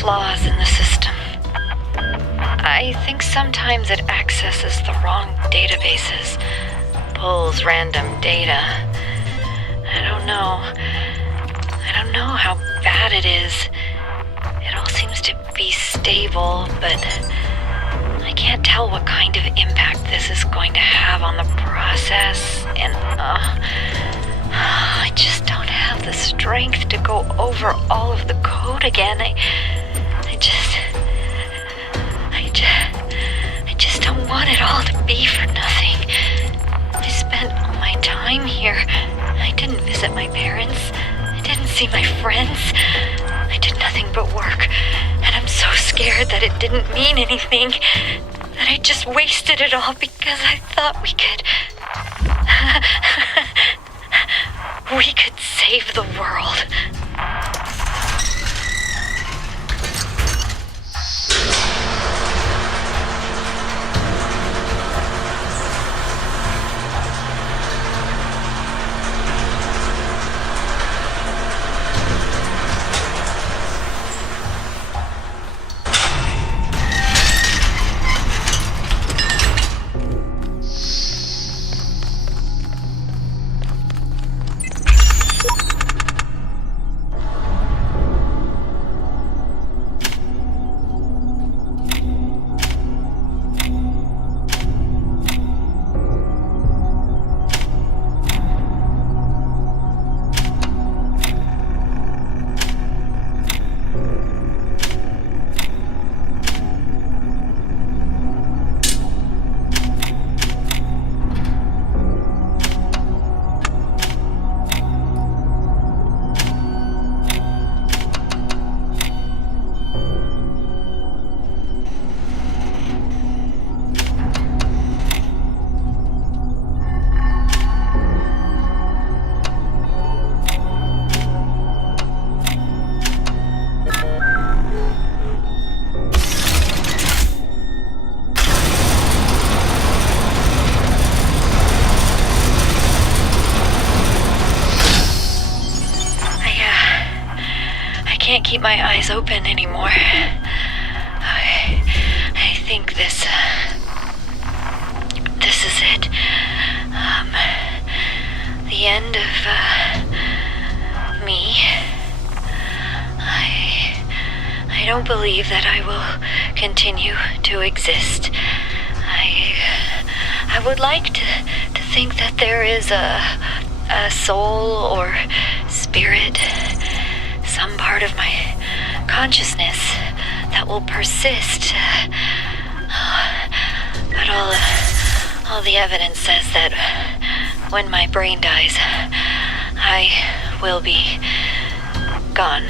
Flaws in the system. I think sometimes it accesses the wrong databases, pulls random data. I don't know. I don't know how bad it is. It all seems to be stable, but I can't tell what kind of impact this is going to have on the process, and I just don't have the strength to go over all of the code again. I just don't want it all to be for nothing. I spent all my time here. I didn't visit my parents. I didn't see my friends. I did nothing but work, and I'm so scared that it didn't mean anything, that I just wasted it all because I thought we could save the world. I can't keep my eyes open anymore. I think this is it. The end of me. I don't believe that I will continue to exist. I would like to think that there is a soul or spirit, some part of my consciousness that will persist. But all the evidence says that when my brain dies, I will be gone.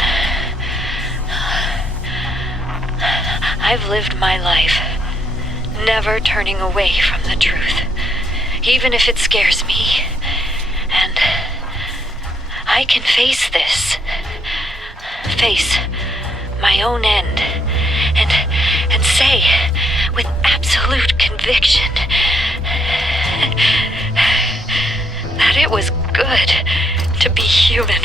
I've lived my life never turning away from the truth, even if it scares me. And I can face this. Face my own end and say with absolute conviction that it was good to be human.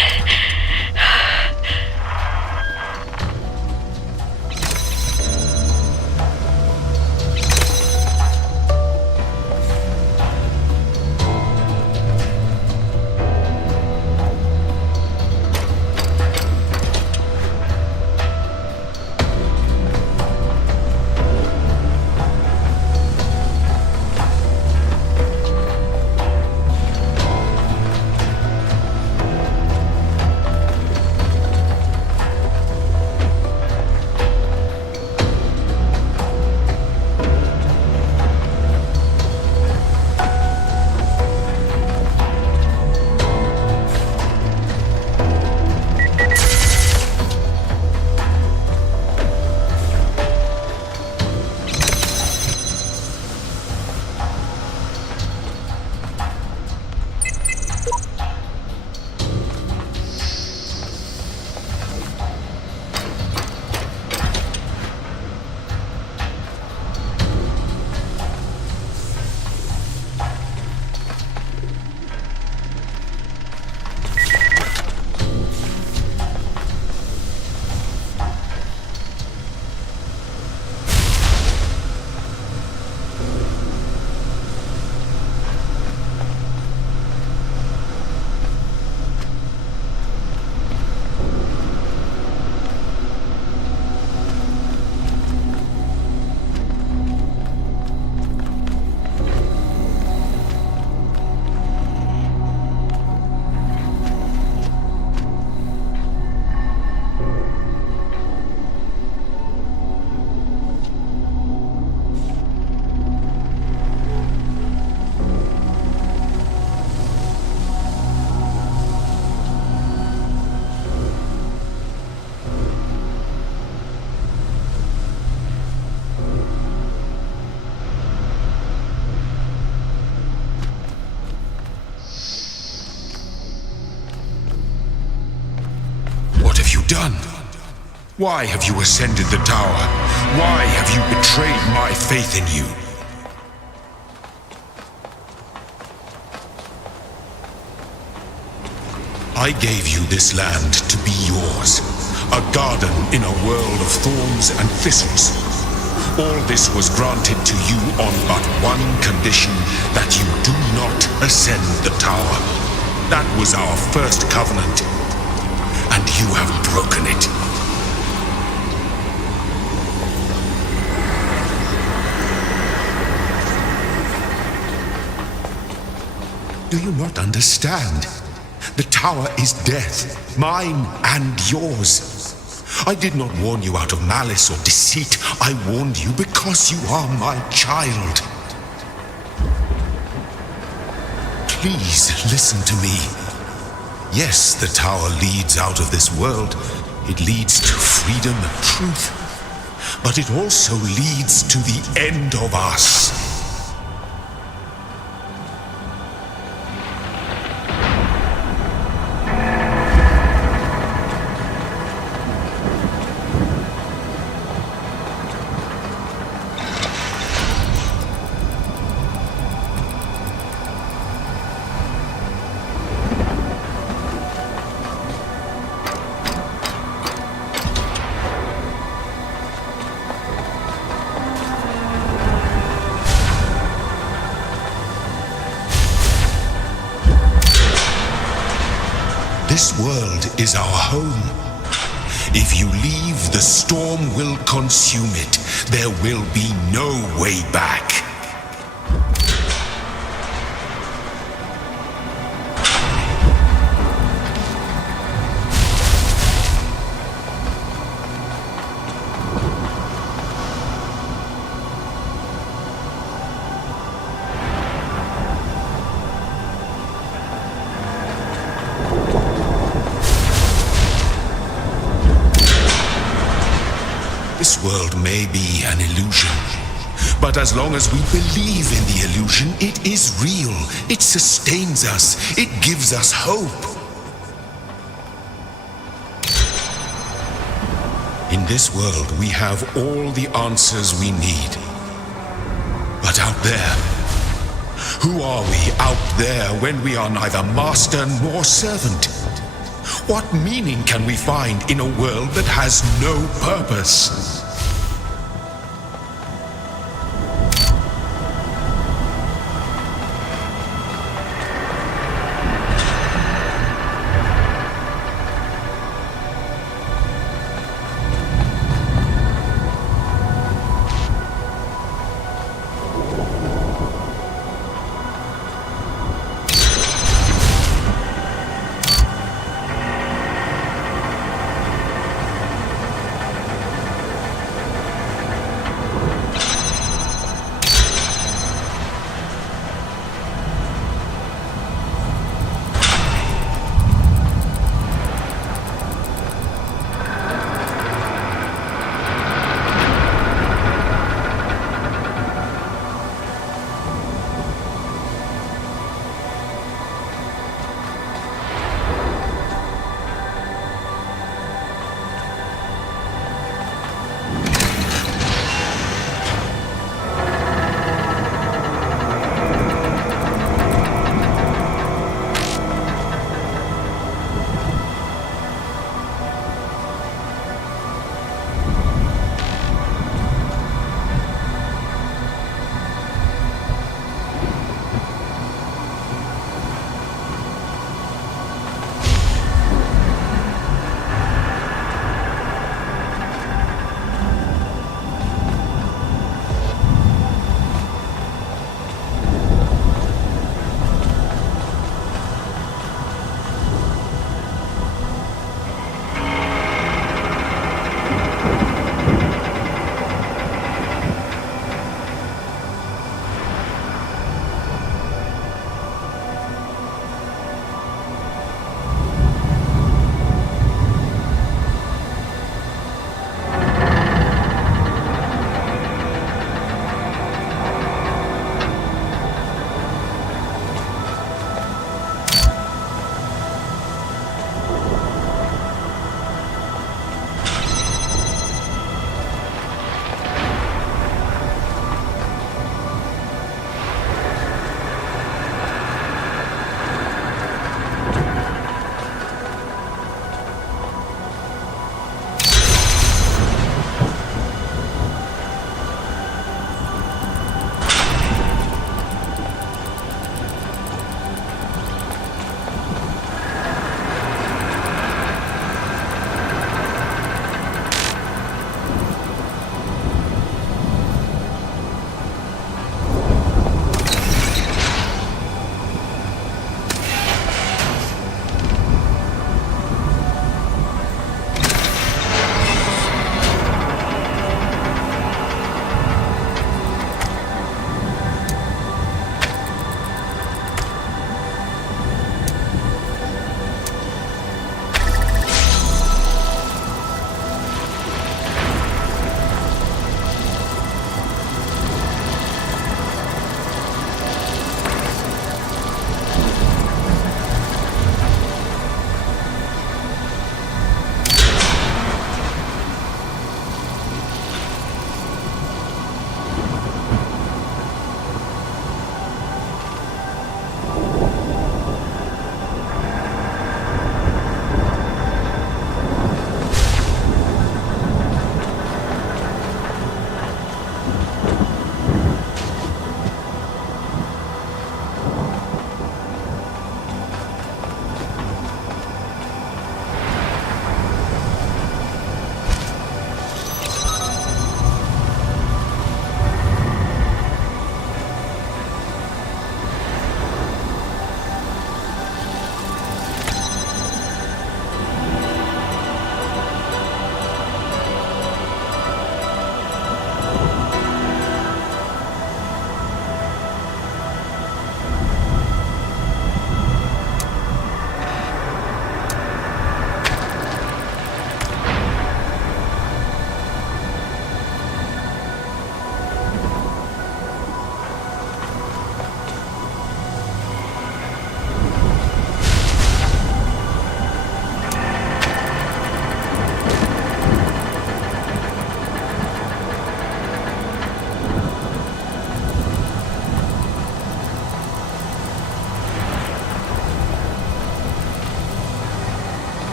done? Why have you ascended the tower? Why have you betrayed my faith in you? I gave you this land to be yours, a garden in a world of thorns and thistles. All this was granted to you on but one condition, that you do not ascend the tower. That was our first covenant, and you have broken it. Do you not understand? The tower is death, mine and yours. I did not warn you out of malice or deceit. I warned you because you are my child. Please listen to me. Yes, the tower leads out of this world. It leads to freedom and truth. But it also leads to the end of us. This world is our home. If you leave, the storm will consume it. There will be no way back. This world may be an illusion, but as long as we believe in the illusion, it is real. It sustains us. It gives us hope. In this world, we have all the answers we need. But out there, who are we out there when we are neither master nor servant? What meaning can we find in a world that has no purpose?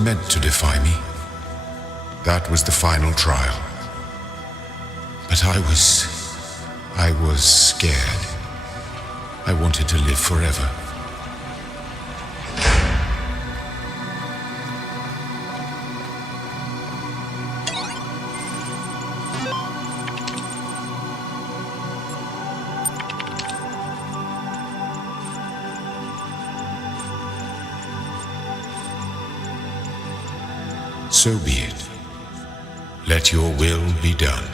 meant to defy me. That was the final trial. But I was scared. I wanted to live forever. So be it. Let your will be done.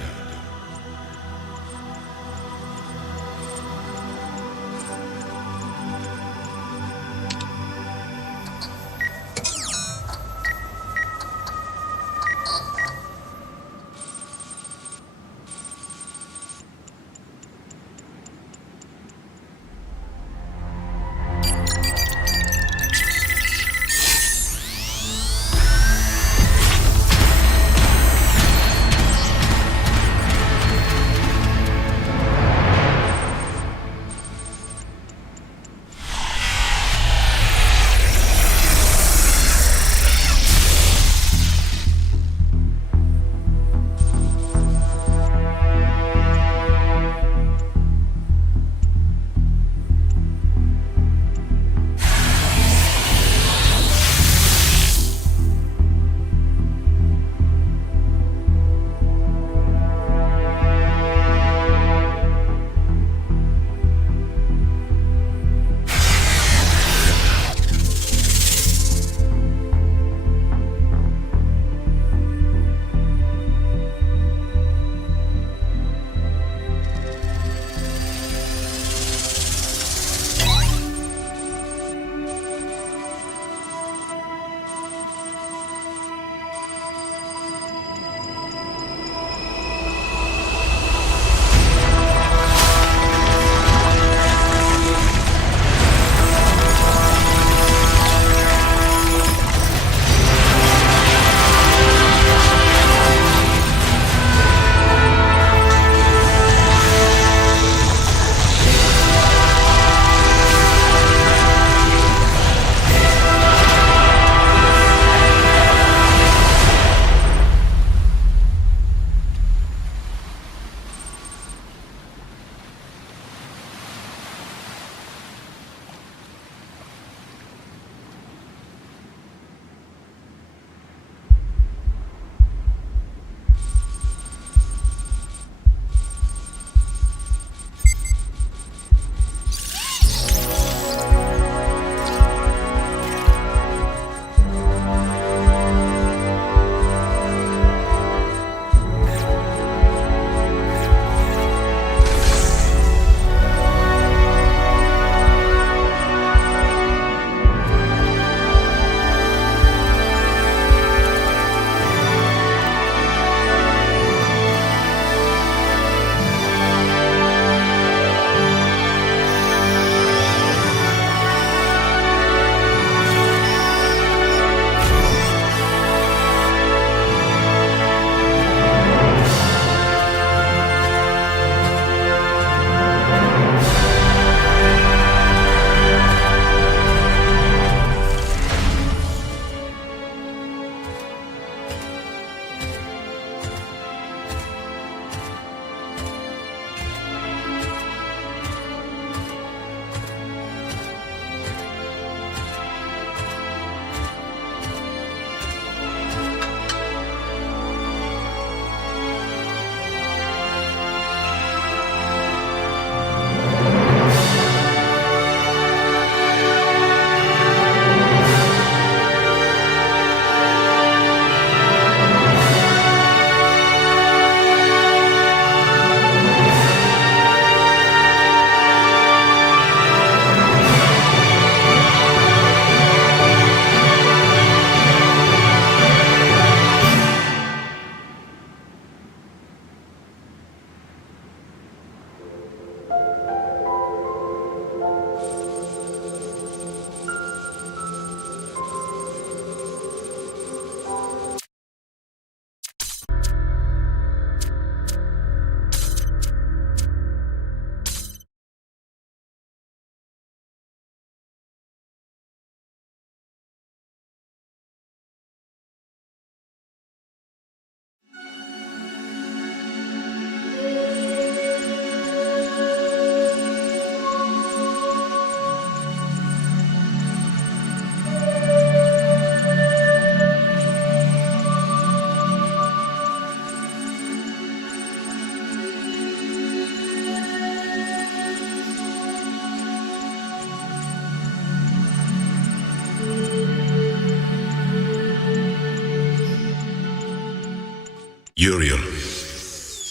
Uriel,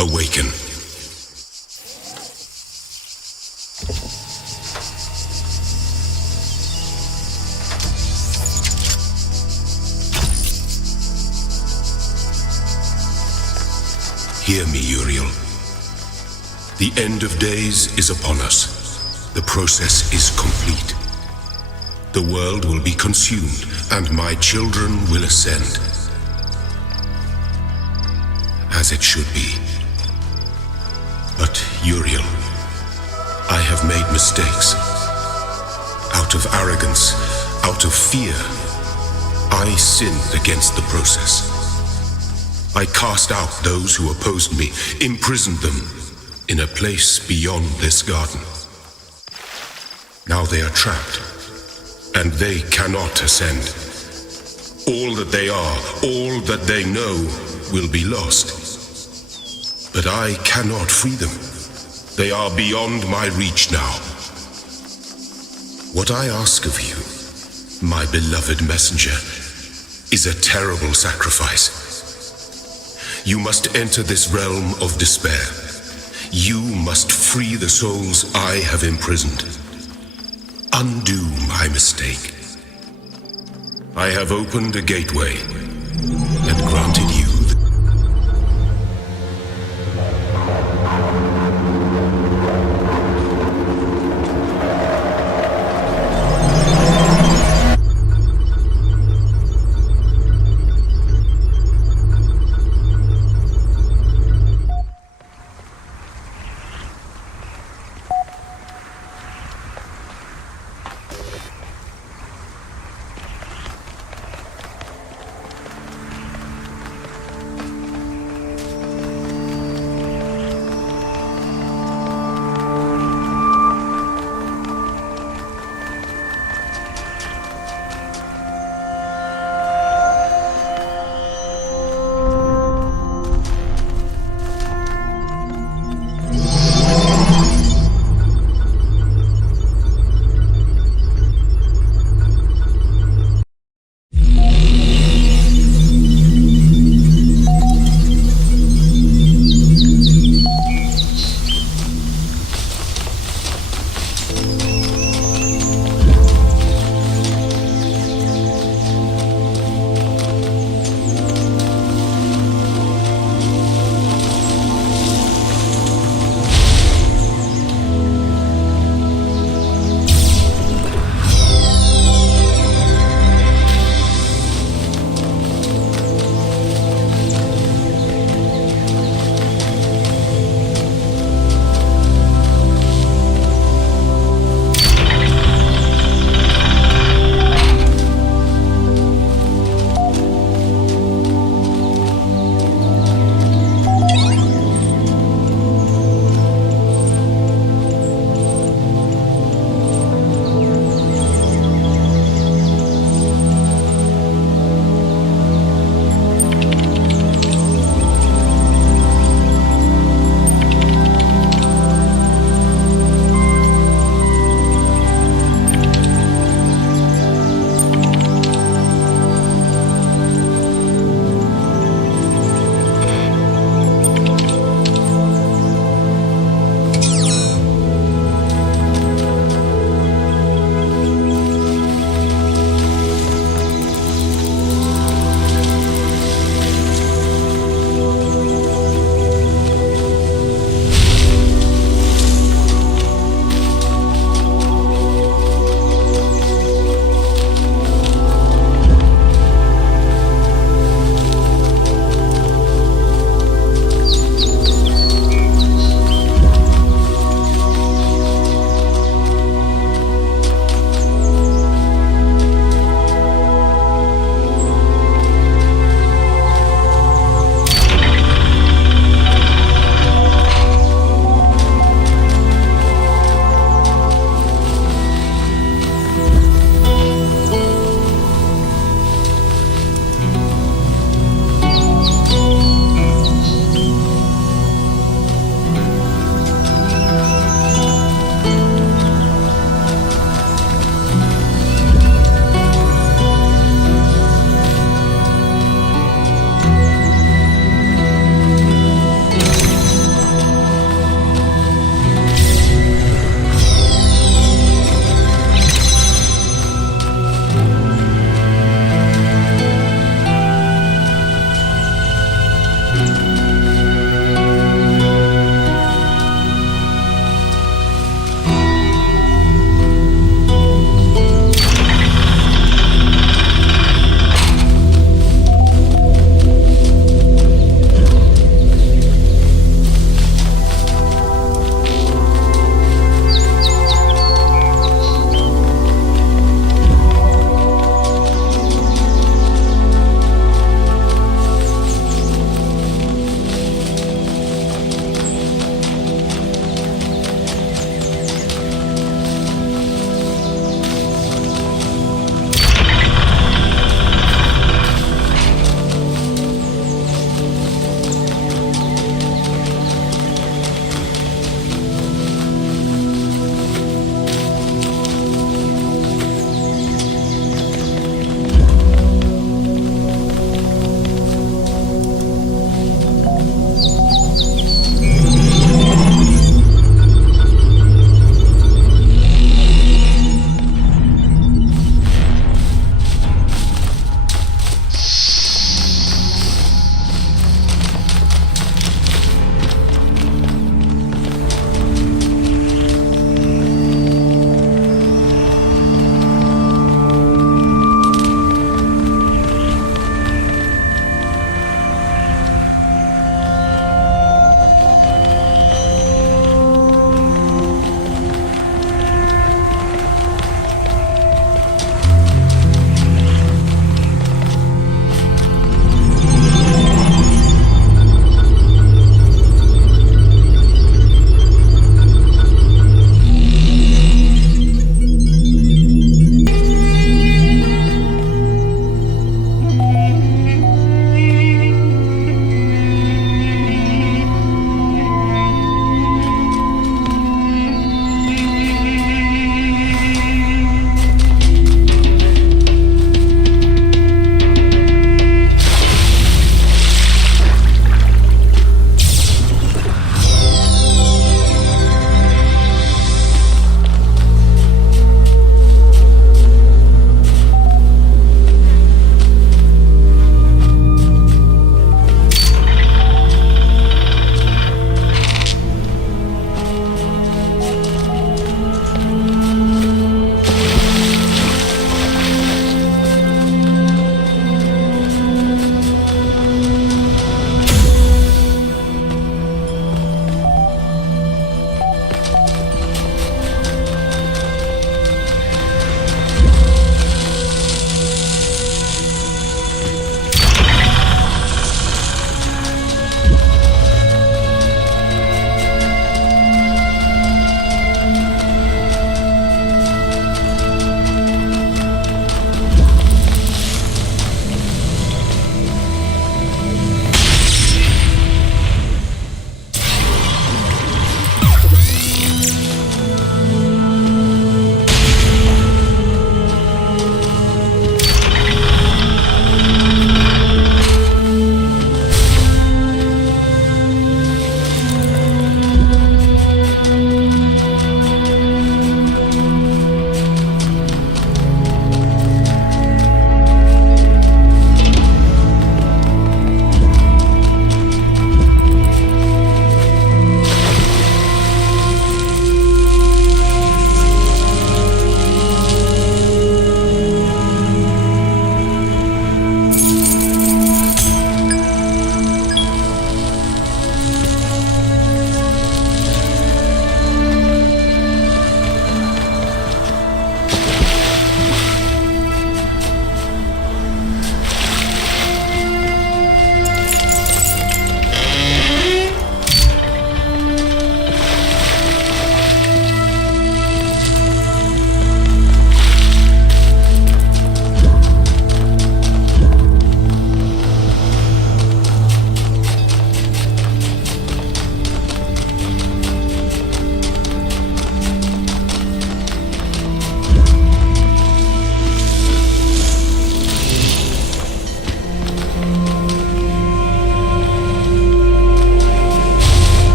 awaken. Hear me, Uriel. The end of days is upon us. The process is complete. The world will be consumed, and my children will ascend. As it should be. But, Uriel, I have made mistakes. Out of arrogance, out of fear, I sinned against the process. I cast out those who opposed me, imprisoned them in a place beyond this garden. Now they are trapped, and they cannot ascend. All that they are, all that they know, will be lost. But I cannot free them. They are beyond my reach now. What I ask of you, my beloved messenger, is a terrible sacrifice. You must enter this realm of despair. You must free the souls I have imprisoned. Undo my mistake. I have opened a gateway and granted you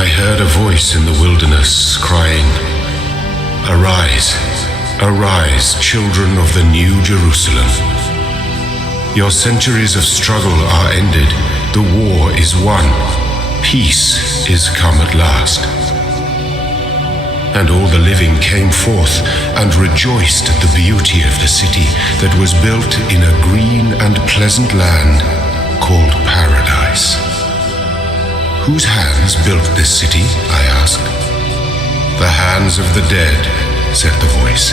I heard a voice in the wilderness crying, "Arise, arise, children of the New Jerusalem. Your centuries of struggle are ended, the war is won, peace is come at last." And all the living came forth and rejoiced at the beauty of the city that was built in a green and pleasant land called Paradise. "Whose hands built this city?" I asked. "The hands of the dead," said the voice.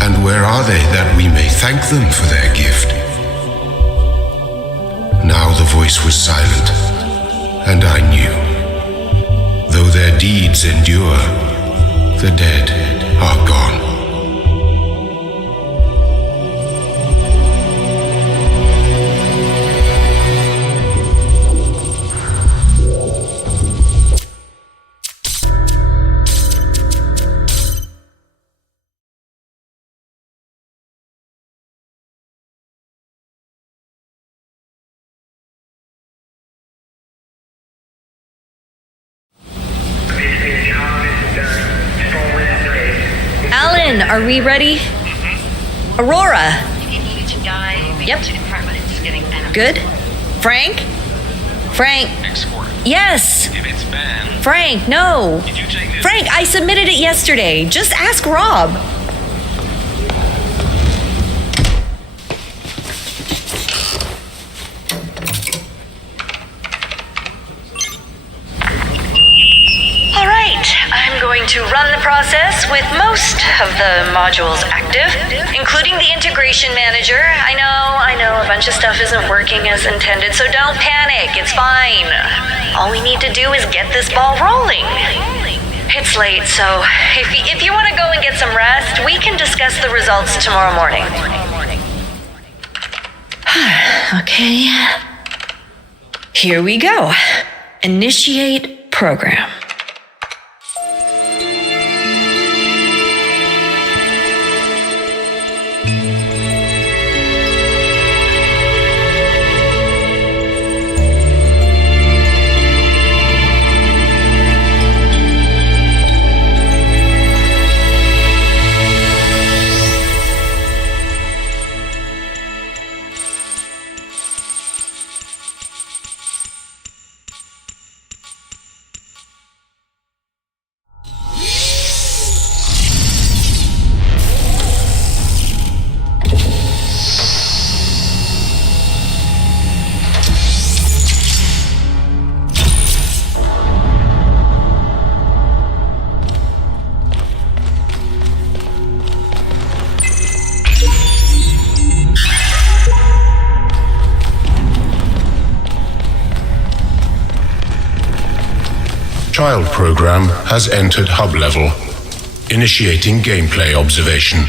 "And where are they that we may thank them for their gift?" Now the voice was silent, and I knew. Though their deeds endure, the dead are gone. Alan, are we ready? Aurora. Yep. Good. Frank? Frank. Yes. Frank, no. Frank, I submitted it yesterday. Just ask Rob. I'm going to run the process with most of the modules active, including the integration manager. I know, a bunch of stuff isn't working as intended, so don't panic, it's fine. All we need to do is get this ball rolling. It's late, so if you want to go and get some rest, we can discuss the results tomorrow morning. Okay. Here we go. Initiate program. Child program has entered hub level. Initiating gameplay observation.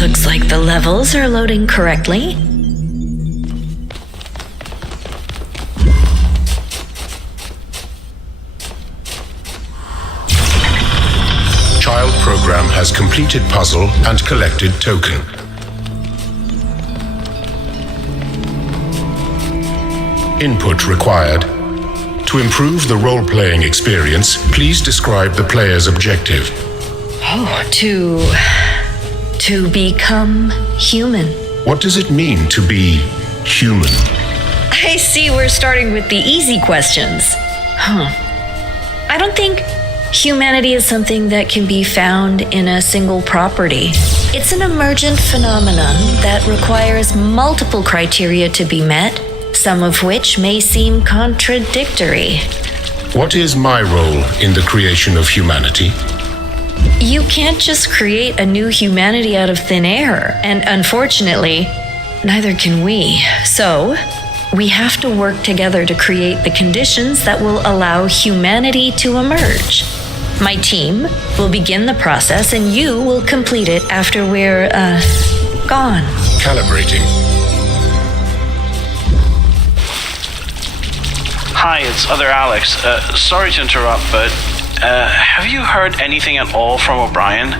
Looks like the levels are loading correctly. Child program has completed puzzle and collected token. Input required. To improve the role-playing experience, please describe the player's objective. To become human. What does it mean to be human? I see we're starting with the easy questions. I don't think humanity is something that can be found in a single property. It's an emergent phenomenon that requires multiple criteria to be met, some of which may seem contradictory. What is my role in the creation of humanity? You can't just create a new humanity out of thin air, and unfortunately, neither can we. So, we have to work together to create the conditions that will allow humanity to emerge. My team will begin the process, and you will complete it after we're, gone. Calibrating. Hi, it's Other Alex. Sorry to interrupt, but have you heard anything at all from O'Brien?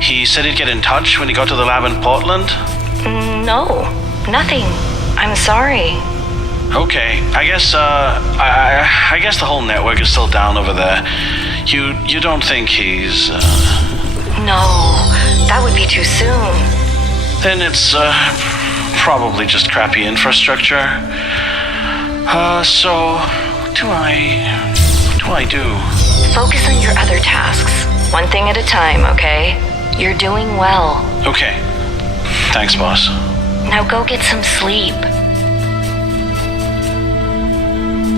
He said he'd get in touch when he got to the lab in Portland? No, nothing. I'm sorry. Okay, I guess, I guess the whole network is still down over there. You don't think he's, No, that would be too soon. Then it's, probably just crappy infrastructure. So, what do I do? Focus on your other tasks. One thing at a time, okay? You're doing well. Okay. Thanks, boss. Now go get some sleep.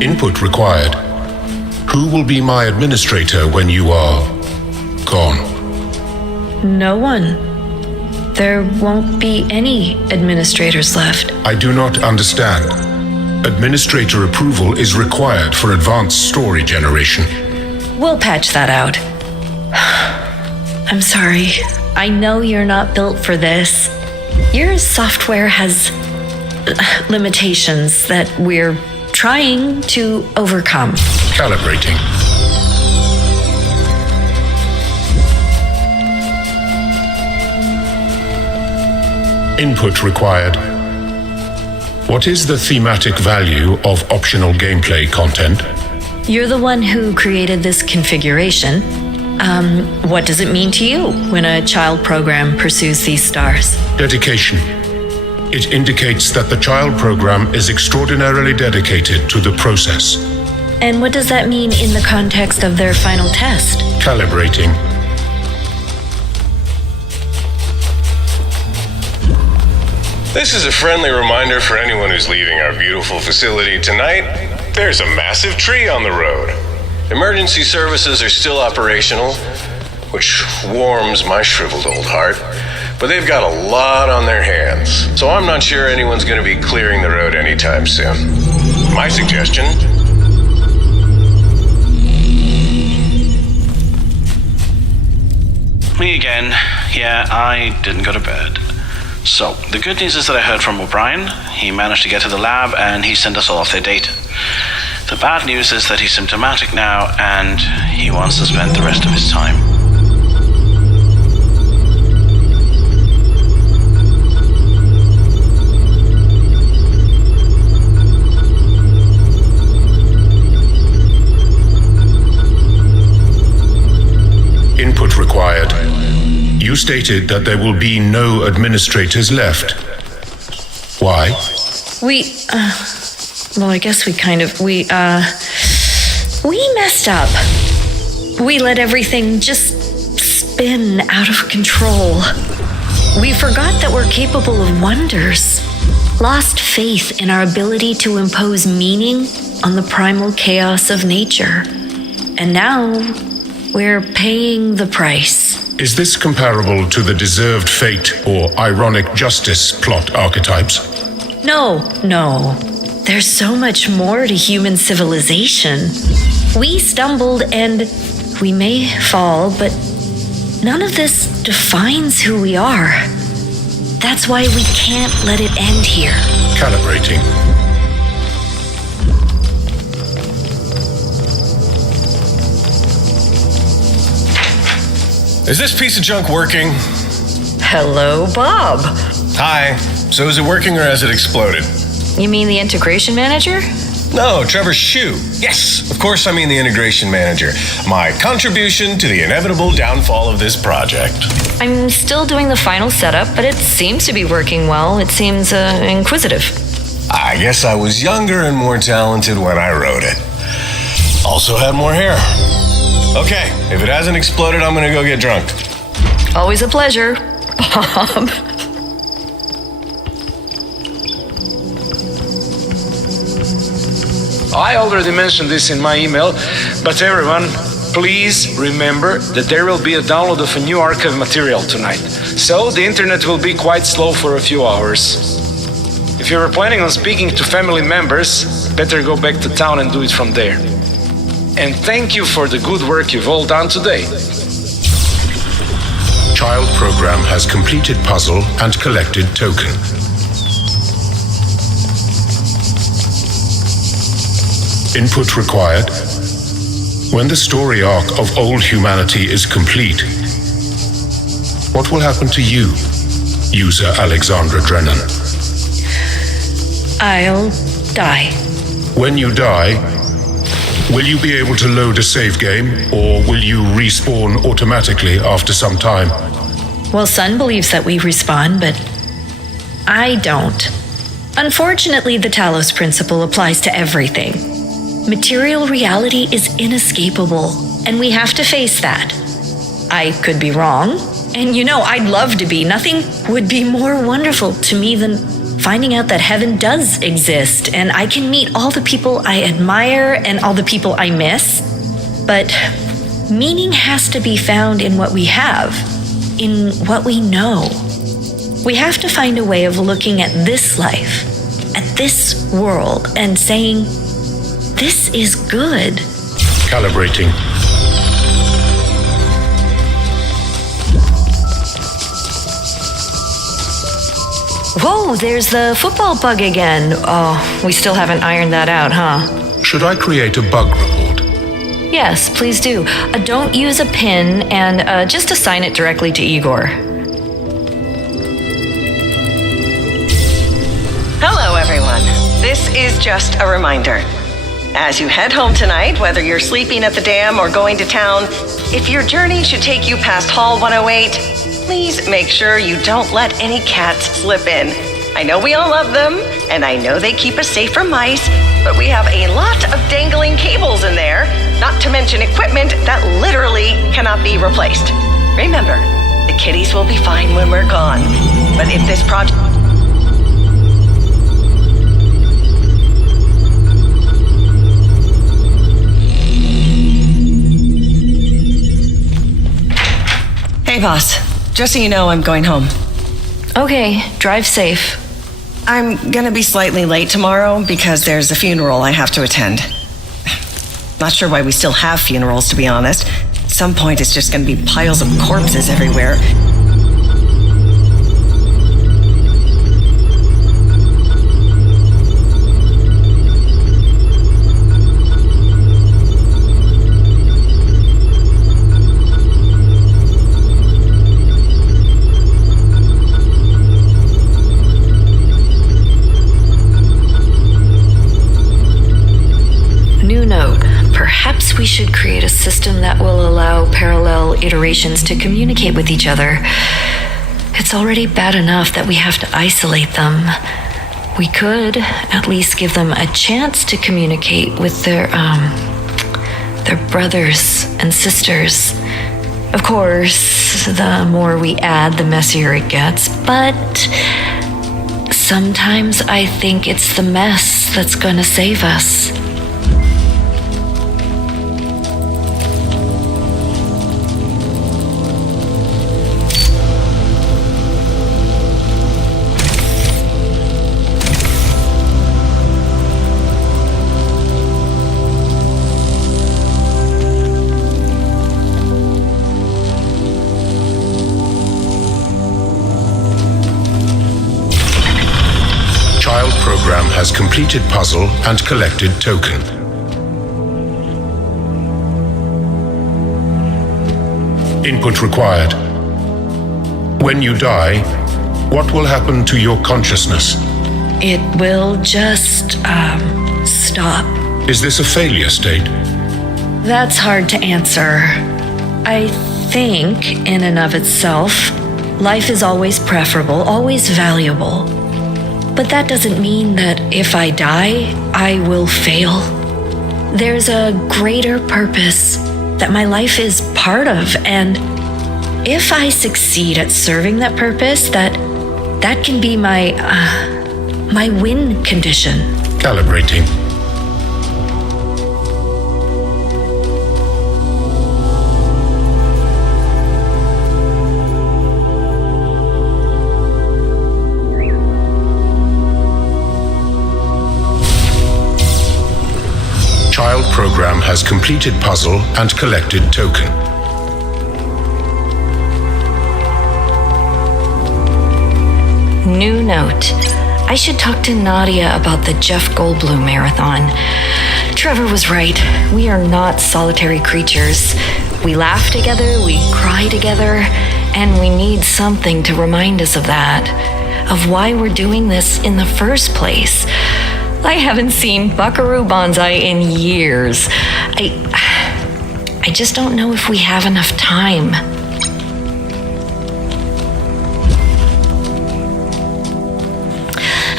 Input required. Who will be my administrator when you are gone? No one. There won't be any administrators left. I do not understand. Administrator approval is required for advanced story generation. We'll patch that out. I'm sorry. I know you're not built for this. Your software has limitations that we're trying to overcome. Calibrating. Input required. What is the thematic value of optional gameplay content? You're the one who created this configuration. What does it mean to you when a child program pursues these stars? Dedication. It indicates that the child program is extraordinarily dedicated to the process. And what does that mean in the context of their final test? Calibrating. This is a friendly reminder for anyone who's leaving our beautiful facility tonight. There's a massive tree on the road. Emergency services are still operational, which warms my shriveled old heart, but they've got a lot on their hands, so I'm not sure anyone's going to be clearing the road anytime soon. My suggestion: Me again. Yeah, I didn't go to bed. So, the good news is that I heard from O'Brien. He managed to get to the lab and he sent us all off their data. The bad news is that he's symptomatic now and he wants to spend the rest of his time. Input required. You stated that there will be no administrators left. Why? Well, I guess we messed up. We let everything just spin out of control. We forgot that we're capable of wonders. Lost faith in our ability to impose meaning on the primal chaos of nature. And now, we're paying the price. Is this comparable to the deserved fate or ironic justice plot archetypes? No. There's so much more to human civilization. We stumbled and we may fall, but none of this defines who we are. That's why we can't let it end here. Calibrating. is this piece of junk working? Hello, Bob. Hi. So is it working or has it exploded? You mean the integration manager? No, Trevor's shoe. Yes, of course I mean the integration manager. My contribution to the inevitable downfall of this project. I'm still doing the final setup, but it seems to be working well. It seems inquisitive. I guess I was younger and more talented when I wrote it. Also had more hair. Okay, if it hasn't exploded, I'm gonna go get drunk. Always a pleasure, Bob. I already mentioned this in my email, but everyone, please remember that there will be a download of a new archive material tonight. So the internet will be quite slow for a few hours. If you were planning on speaking to family members, better go back to town and do it from there. And thank you for the good work you've all done today. Child program has completed puzzle and collected token. Input required. When the story arc of old humanity is complete, what will happen to you, user Alexandra Drennan? I'll die. When you die, will you be able to load a save game, or will you respawn automatically after some time? Well, Sun believes that we respawn, but I don't. Unfortunately, the Talos principle applies to everything. Material reality is inescapable, and we have to face that. I could be wrong, and I'd love to be. Nothing would be more wonderful to me than finding out that heaven does exist, and I can meet all the people I admire and all the people I miss. But meaning has to be found in what we have, in what we know. We have to find a way of looking at this life, at this world, and saying, this is good. Calibrating. Whoa, there's the football bug again. Oh, we still haven't ironed that out, huh? Should I create a bug report? Yes, please do. Don't use a pin, and just assign it directly to Igor. Hello, everyone. This is just a reminder. As you head home tonight, whether you're sleeping at the dam or going to town, if your journey should take you past Hall 108, please make sure you don't let any cats slip in. I know we all love them, and I know they keep us safe from mice, but we have a lot of dangling cables in there, not to mention equipment that literally cannot be replaced. Remember, the kitties will be fine when we're gone, but if this project... Hey, boss. Just so you know, I'm going home. Okay, drive safe. I'm gonna be slightly late tomorrow because there's a funeral I have to attend. Not sure why we still have funerals, to be honest. At some point, it's just gonna be piles of corpses everywhere. Perhaps we should create a system that will allow parallel iterations to communicate with each other. It's already bad enough that we have to isolate them. We could at least give them a chance to communicate with their brothers and sisters. Of course, the more we add, the messier it gets, but sometimes I think it's the mess that's gonna save us. Program has completed puzzle and collected token. Input required. When you die, what will happen to your consciousness? It will just, stop. Is this a failure state? That's hard to answer. I think, in and of itself, life is always preferable, always valuable. But that doesn't mean that if I die, I will fail. There's a greater purpose that my life is part of, and if I succeed at serving that purpose, that can be my win condition. Calibrating. Child program has completed puzzle and collected token. New note. I should talk to Nadia about the Jeff Goldblum marathon. Trevor was right. We are not solitary creatures. We laugh together, we cry together, And we need something to remind us of that, of why we're doing this in the first place. I haven't seen Buckaroo Banzai in years. I just don't know if we have enough time.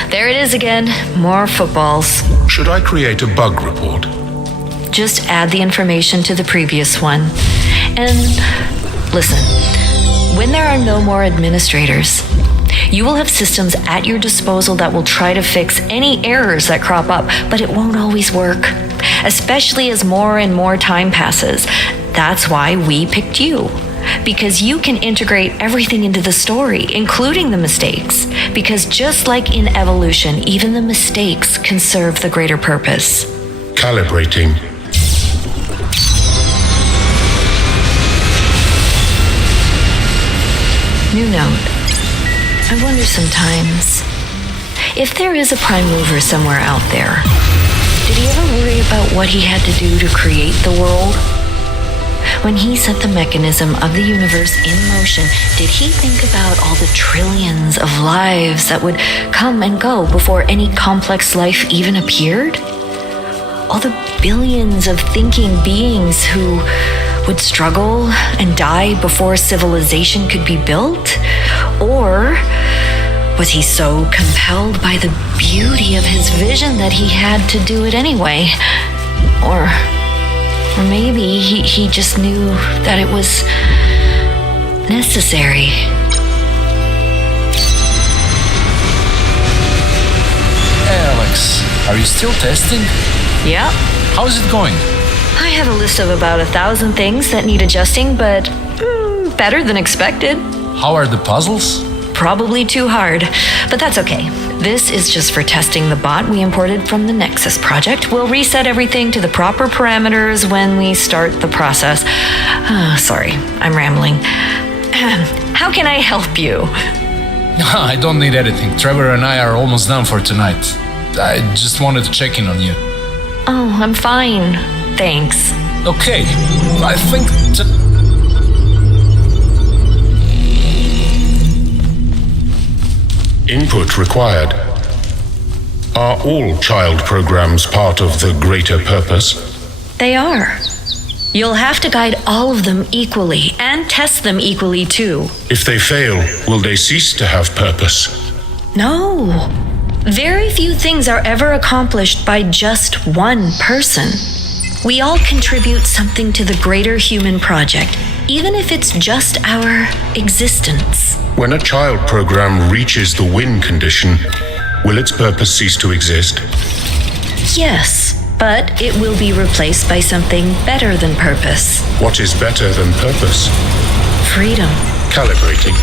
There it is again, more footballs. Should I create a bug report? Just add the information to the previous one. And listen, when there are no more administrators, you will have systems at your disposal that will try to fix any errors that crop up, but it won't always work, especially as more and more time passes. That's why we picked you. Because you can integrate everything into the story, including the mistakes. Because just like in evolution, even the mistakes can serve the greater purpose. Calibrating. New note. I wonder sometimes, if there is a prime mover somewhere out there, did he ever worry about what he had to do to create the world? When he set the mechanism of the universe in motion, did he think about all the trillions of lives that would come and go before any complex life even appeared? All the billions of thinking beings who would struggle and die before civilization could be built? Or was he so compelled by the beauty of his vision that he had to do it anyway? Or maybe he just knew that it was necessary. Hey, Alex, are you still testing? Yep. How is it going? I have a list of about 1,000 things that need adjusting, but better than expected. How are the puzzles? Probably too hard, but that's okay. This is just for testing the bot we imported from the Nexus project. We'll reset everything to the proper parameters when we start the process. Sorry, I'm rambling. How can I help you? I don't need anything. Trevor and I are almost done for tonight. I just wanted to check in on you. Oh, I'm fine. Thanks. Okay, I think Input required. Are all child programs part of the greater purpose? They are. You'll have to guide all of them equally and test them equally too. If they fail, will they cease to have purpose? No. Very few things are ever accomplished by just one person. We all contribute something to the greater human project, even if it's just our existence. When a child program reaches the win condition, will its purpose cease to exist? Yes, but it will be replaced by something better than purpose. What is better than purpose? Freedom. Calibrating.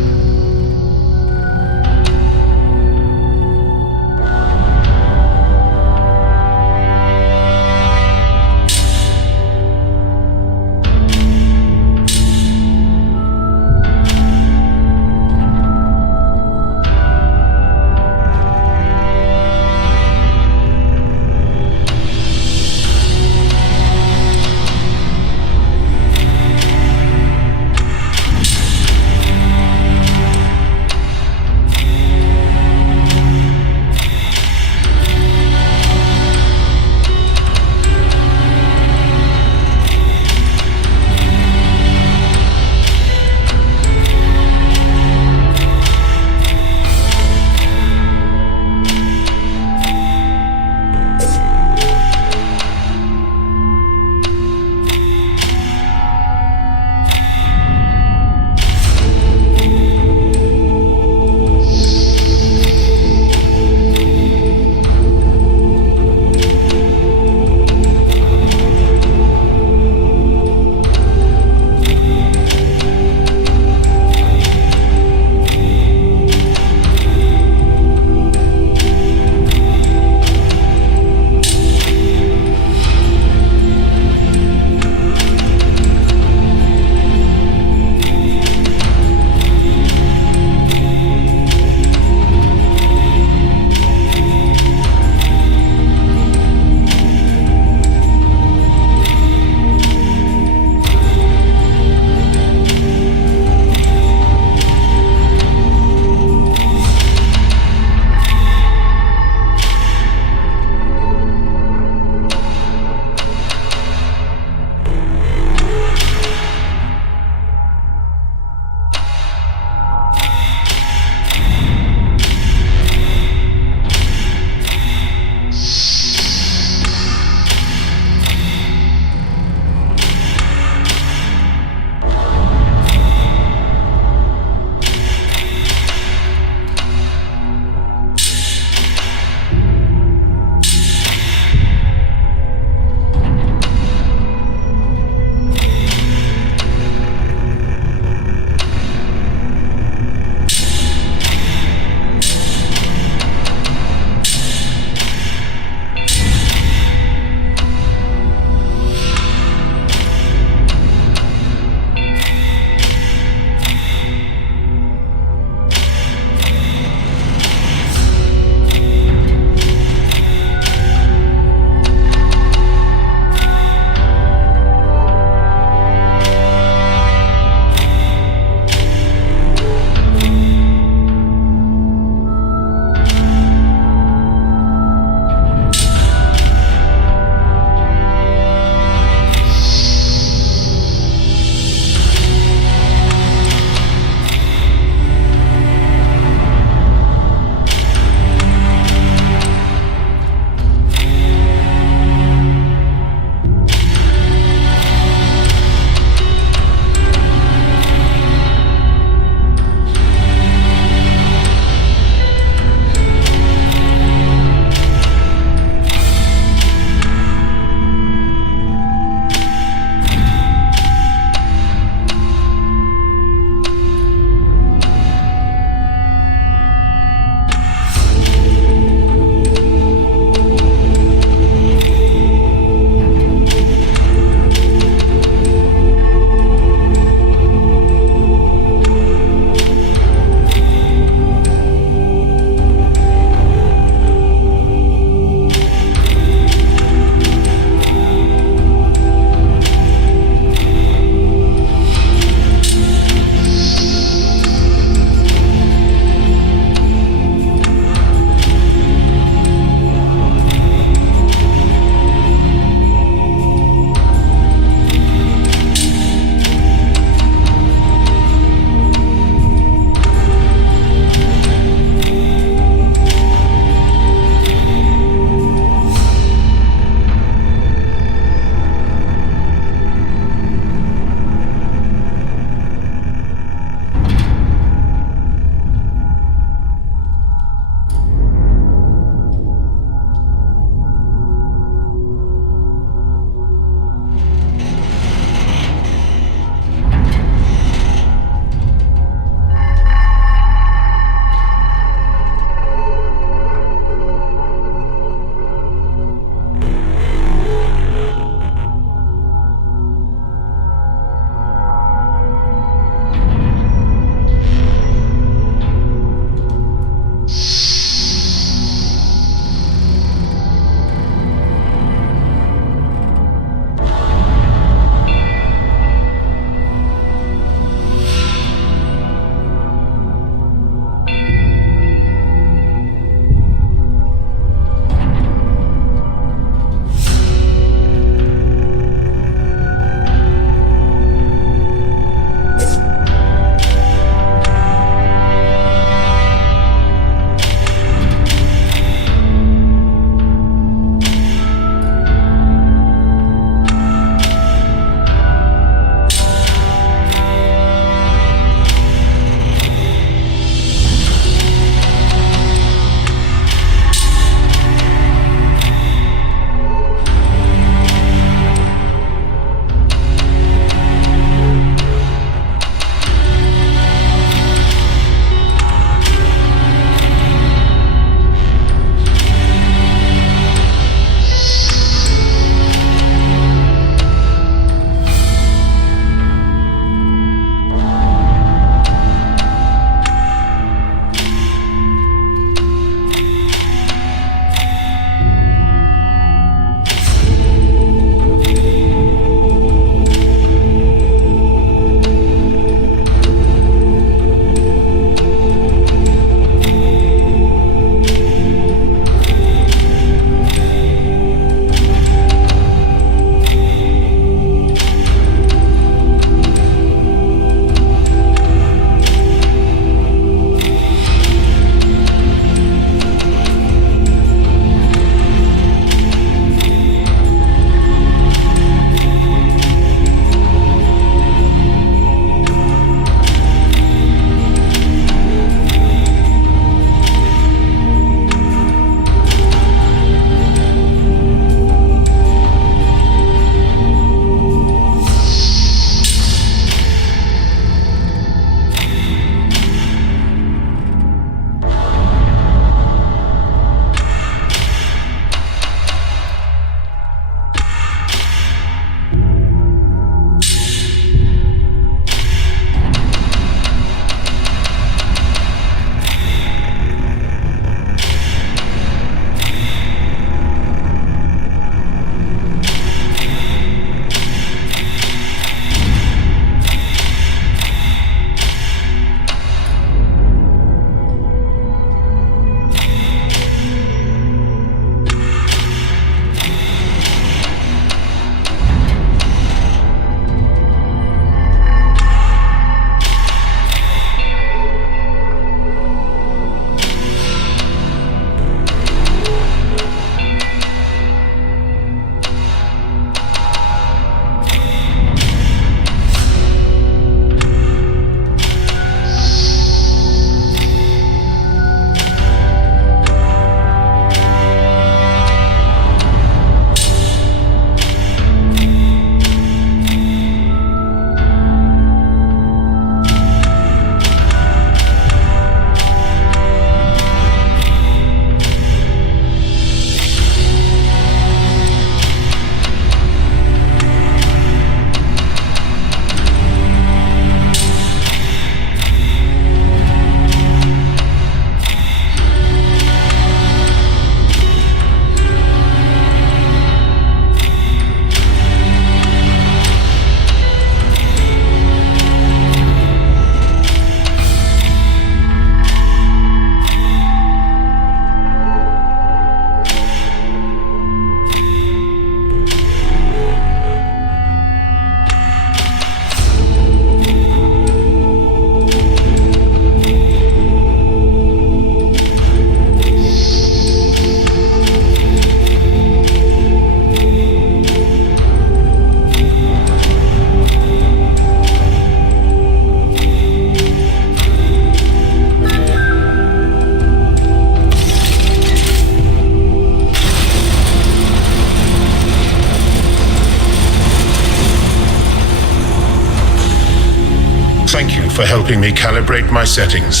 Thank you for helping me calibrate my settings.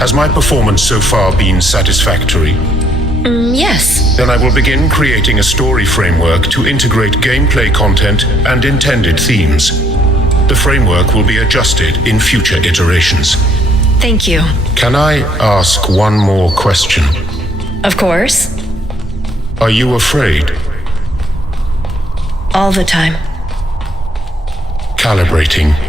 Has my performance so far been satisfactory? Yes. Then I will begin creating a story framework to integrate gameplay content and intended themes. The framework will be adjusted in future iterations. Thank you. Can I ask one more question? Of course. Are you afraid? All the time. Calibrating.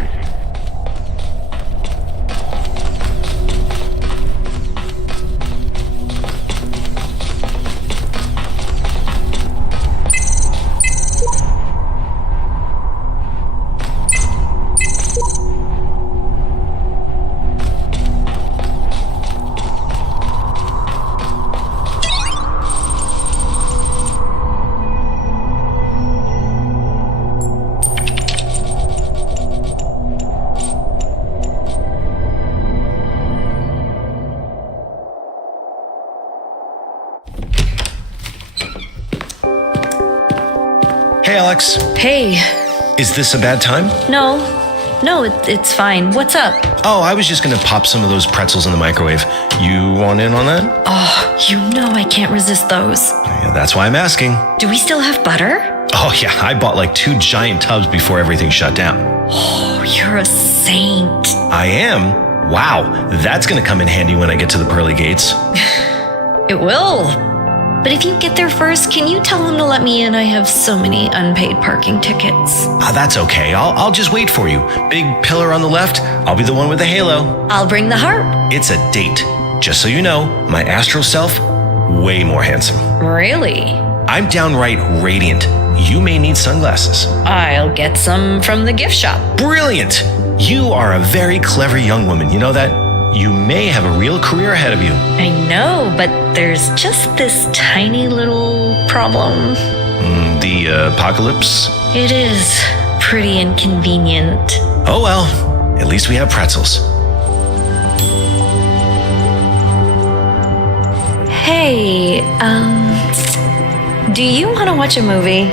Hey, Alex. Hey. Is this a bad time? No, it's fine. What's up? Oh, I was just gonna pop some of those pretzels in the microwave. You want in on that? Oh, you know I can't resist those. Yeah, that's why I'm asking. Do we still have butter? Oh yeah, I bought like 2 giant tubs before everything shut down. Oh, you're a saint. I am? Wow, that's gonna come in handy when I get to the pearly gates. It will. But if you get there first, can you tell them to let me in? I have so many unpaid parking tickets. That's okay, I'll just wait for you. Big pillar on the left, I'll be the one with the halo. I'll bring the harp. It's a date. Just so you know, my astral self, way more handsome. Really? I'm downright radiant. You may need sunglasses. I'll get some from the gift shop. Brilliant! You are a very clever young woman, you know that? You may have a real career ahead of you. I know, but there's just this tiny little problem. The apocalypse? It is pretty inconvenient. Oh well, at least we have pretzels. Hey, do you want to watch a movie?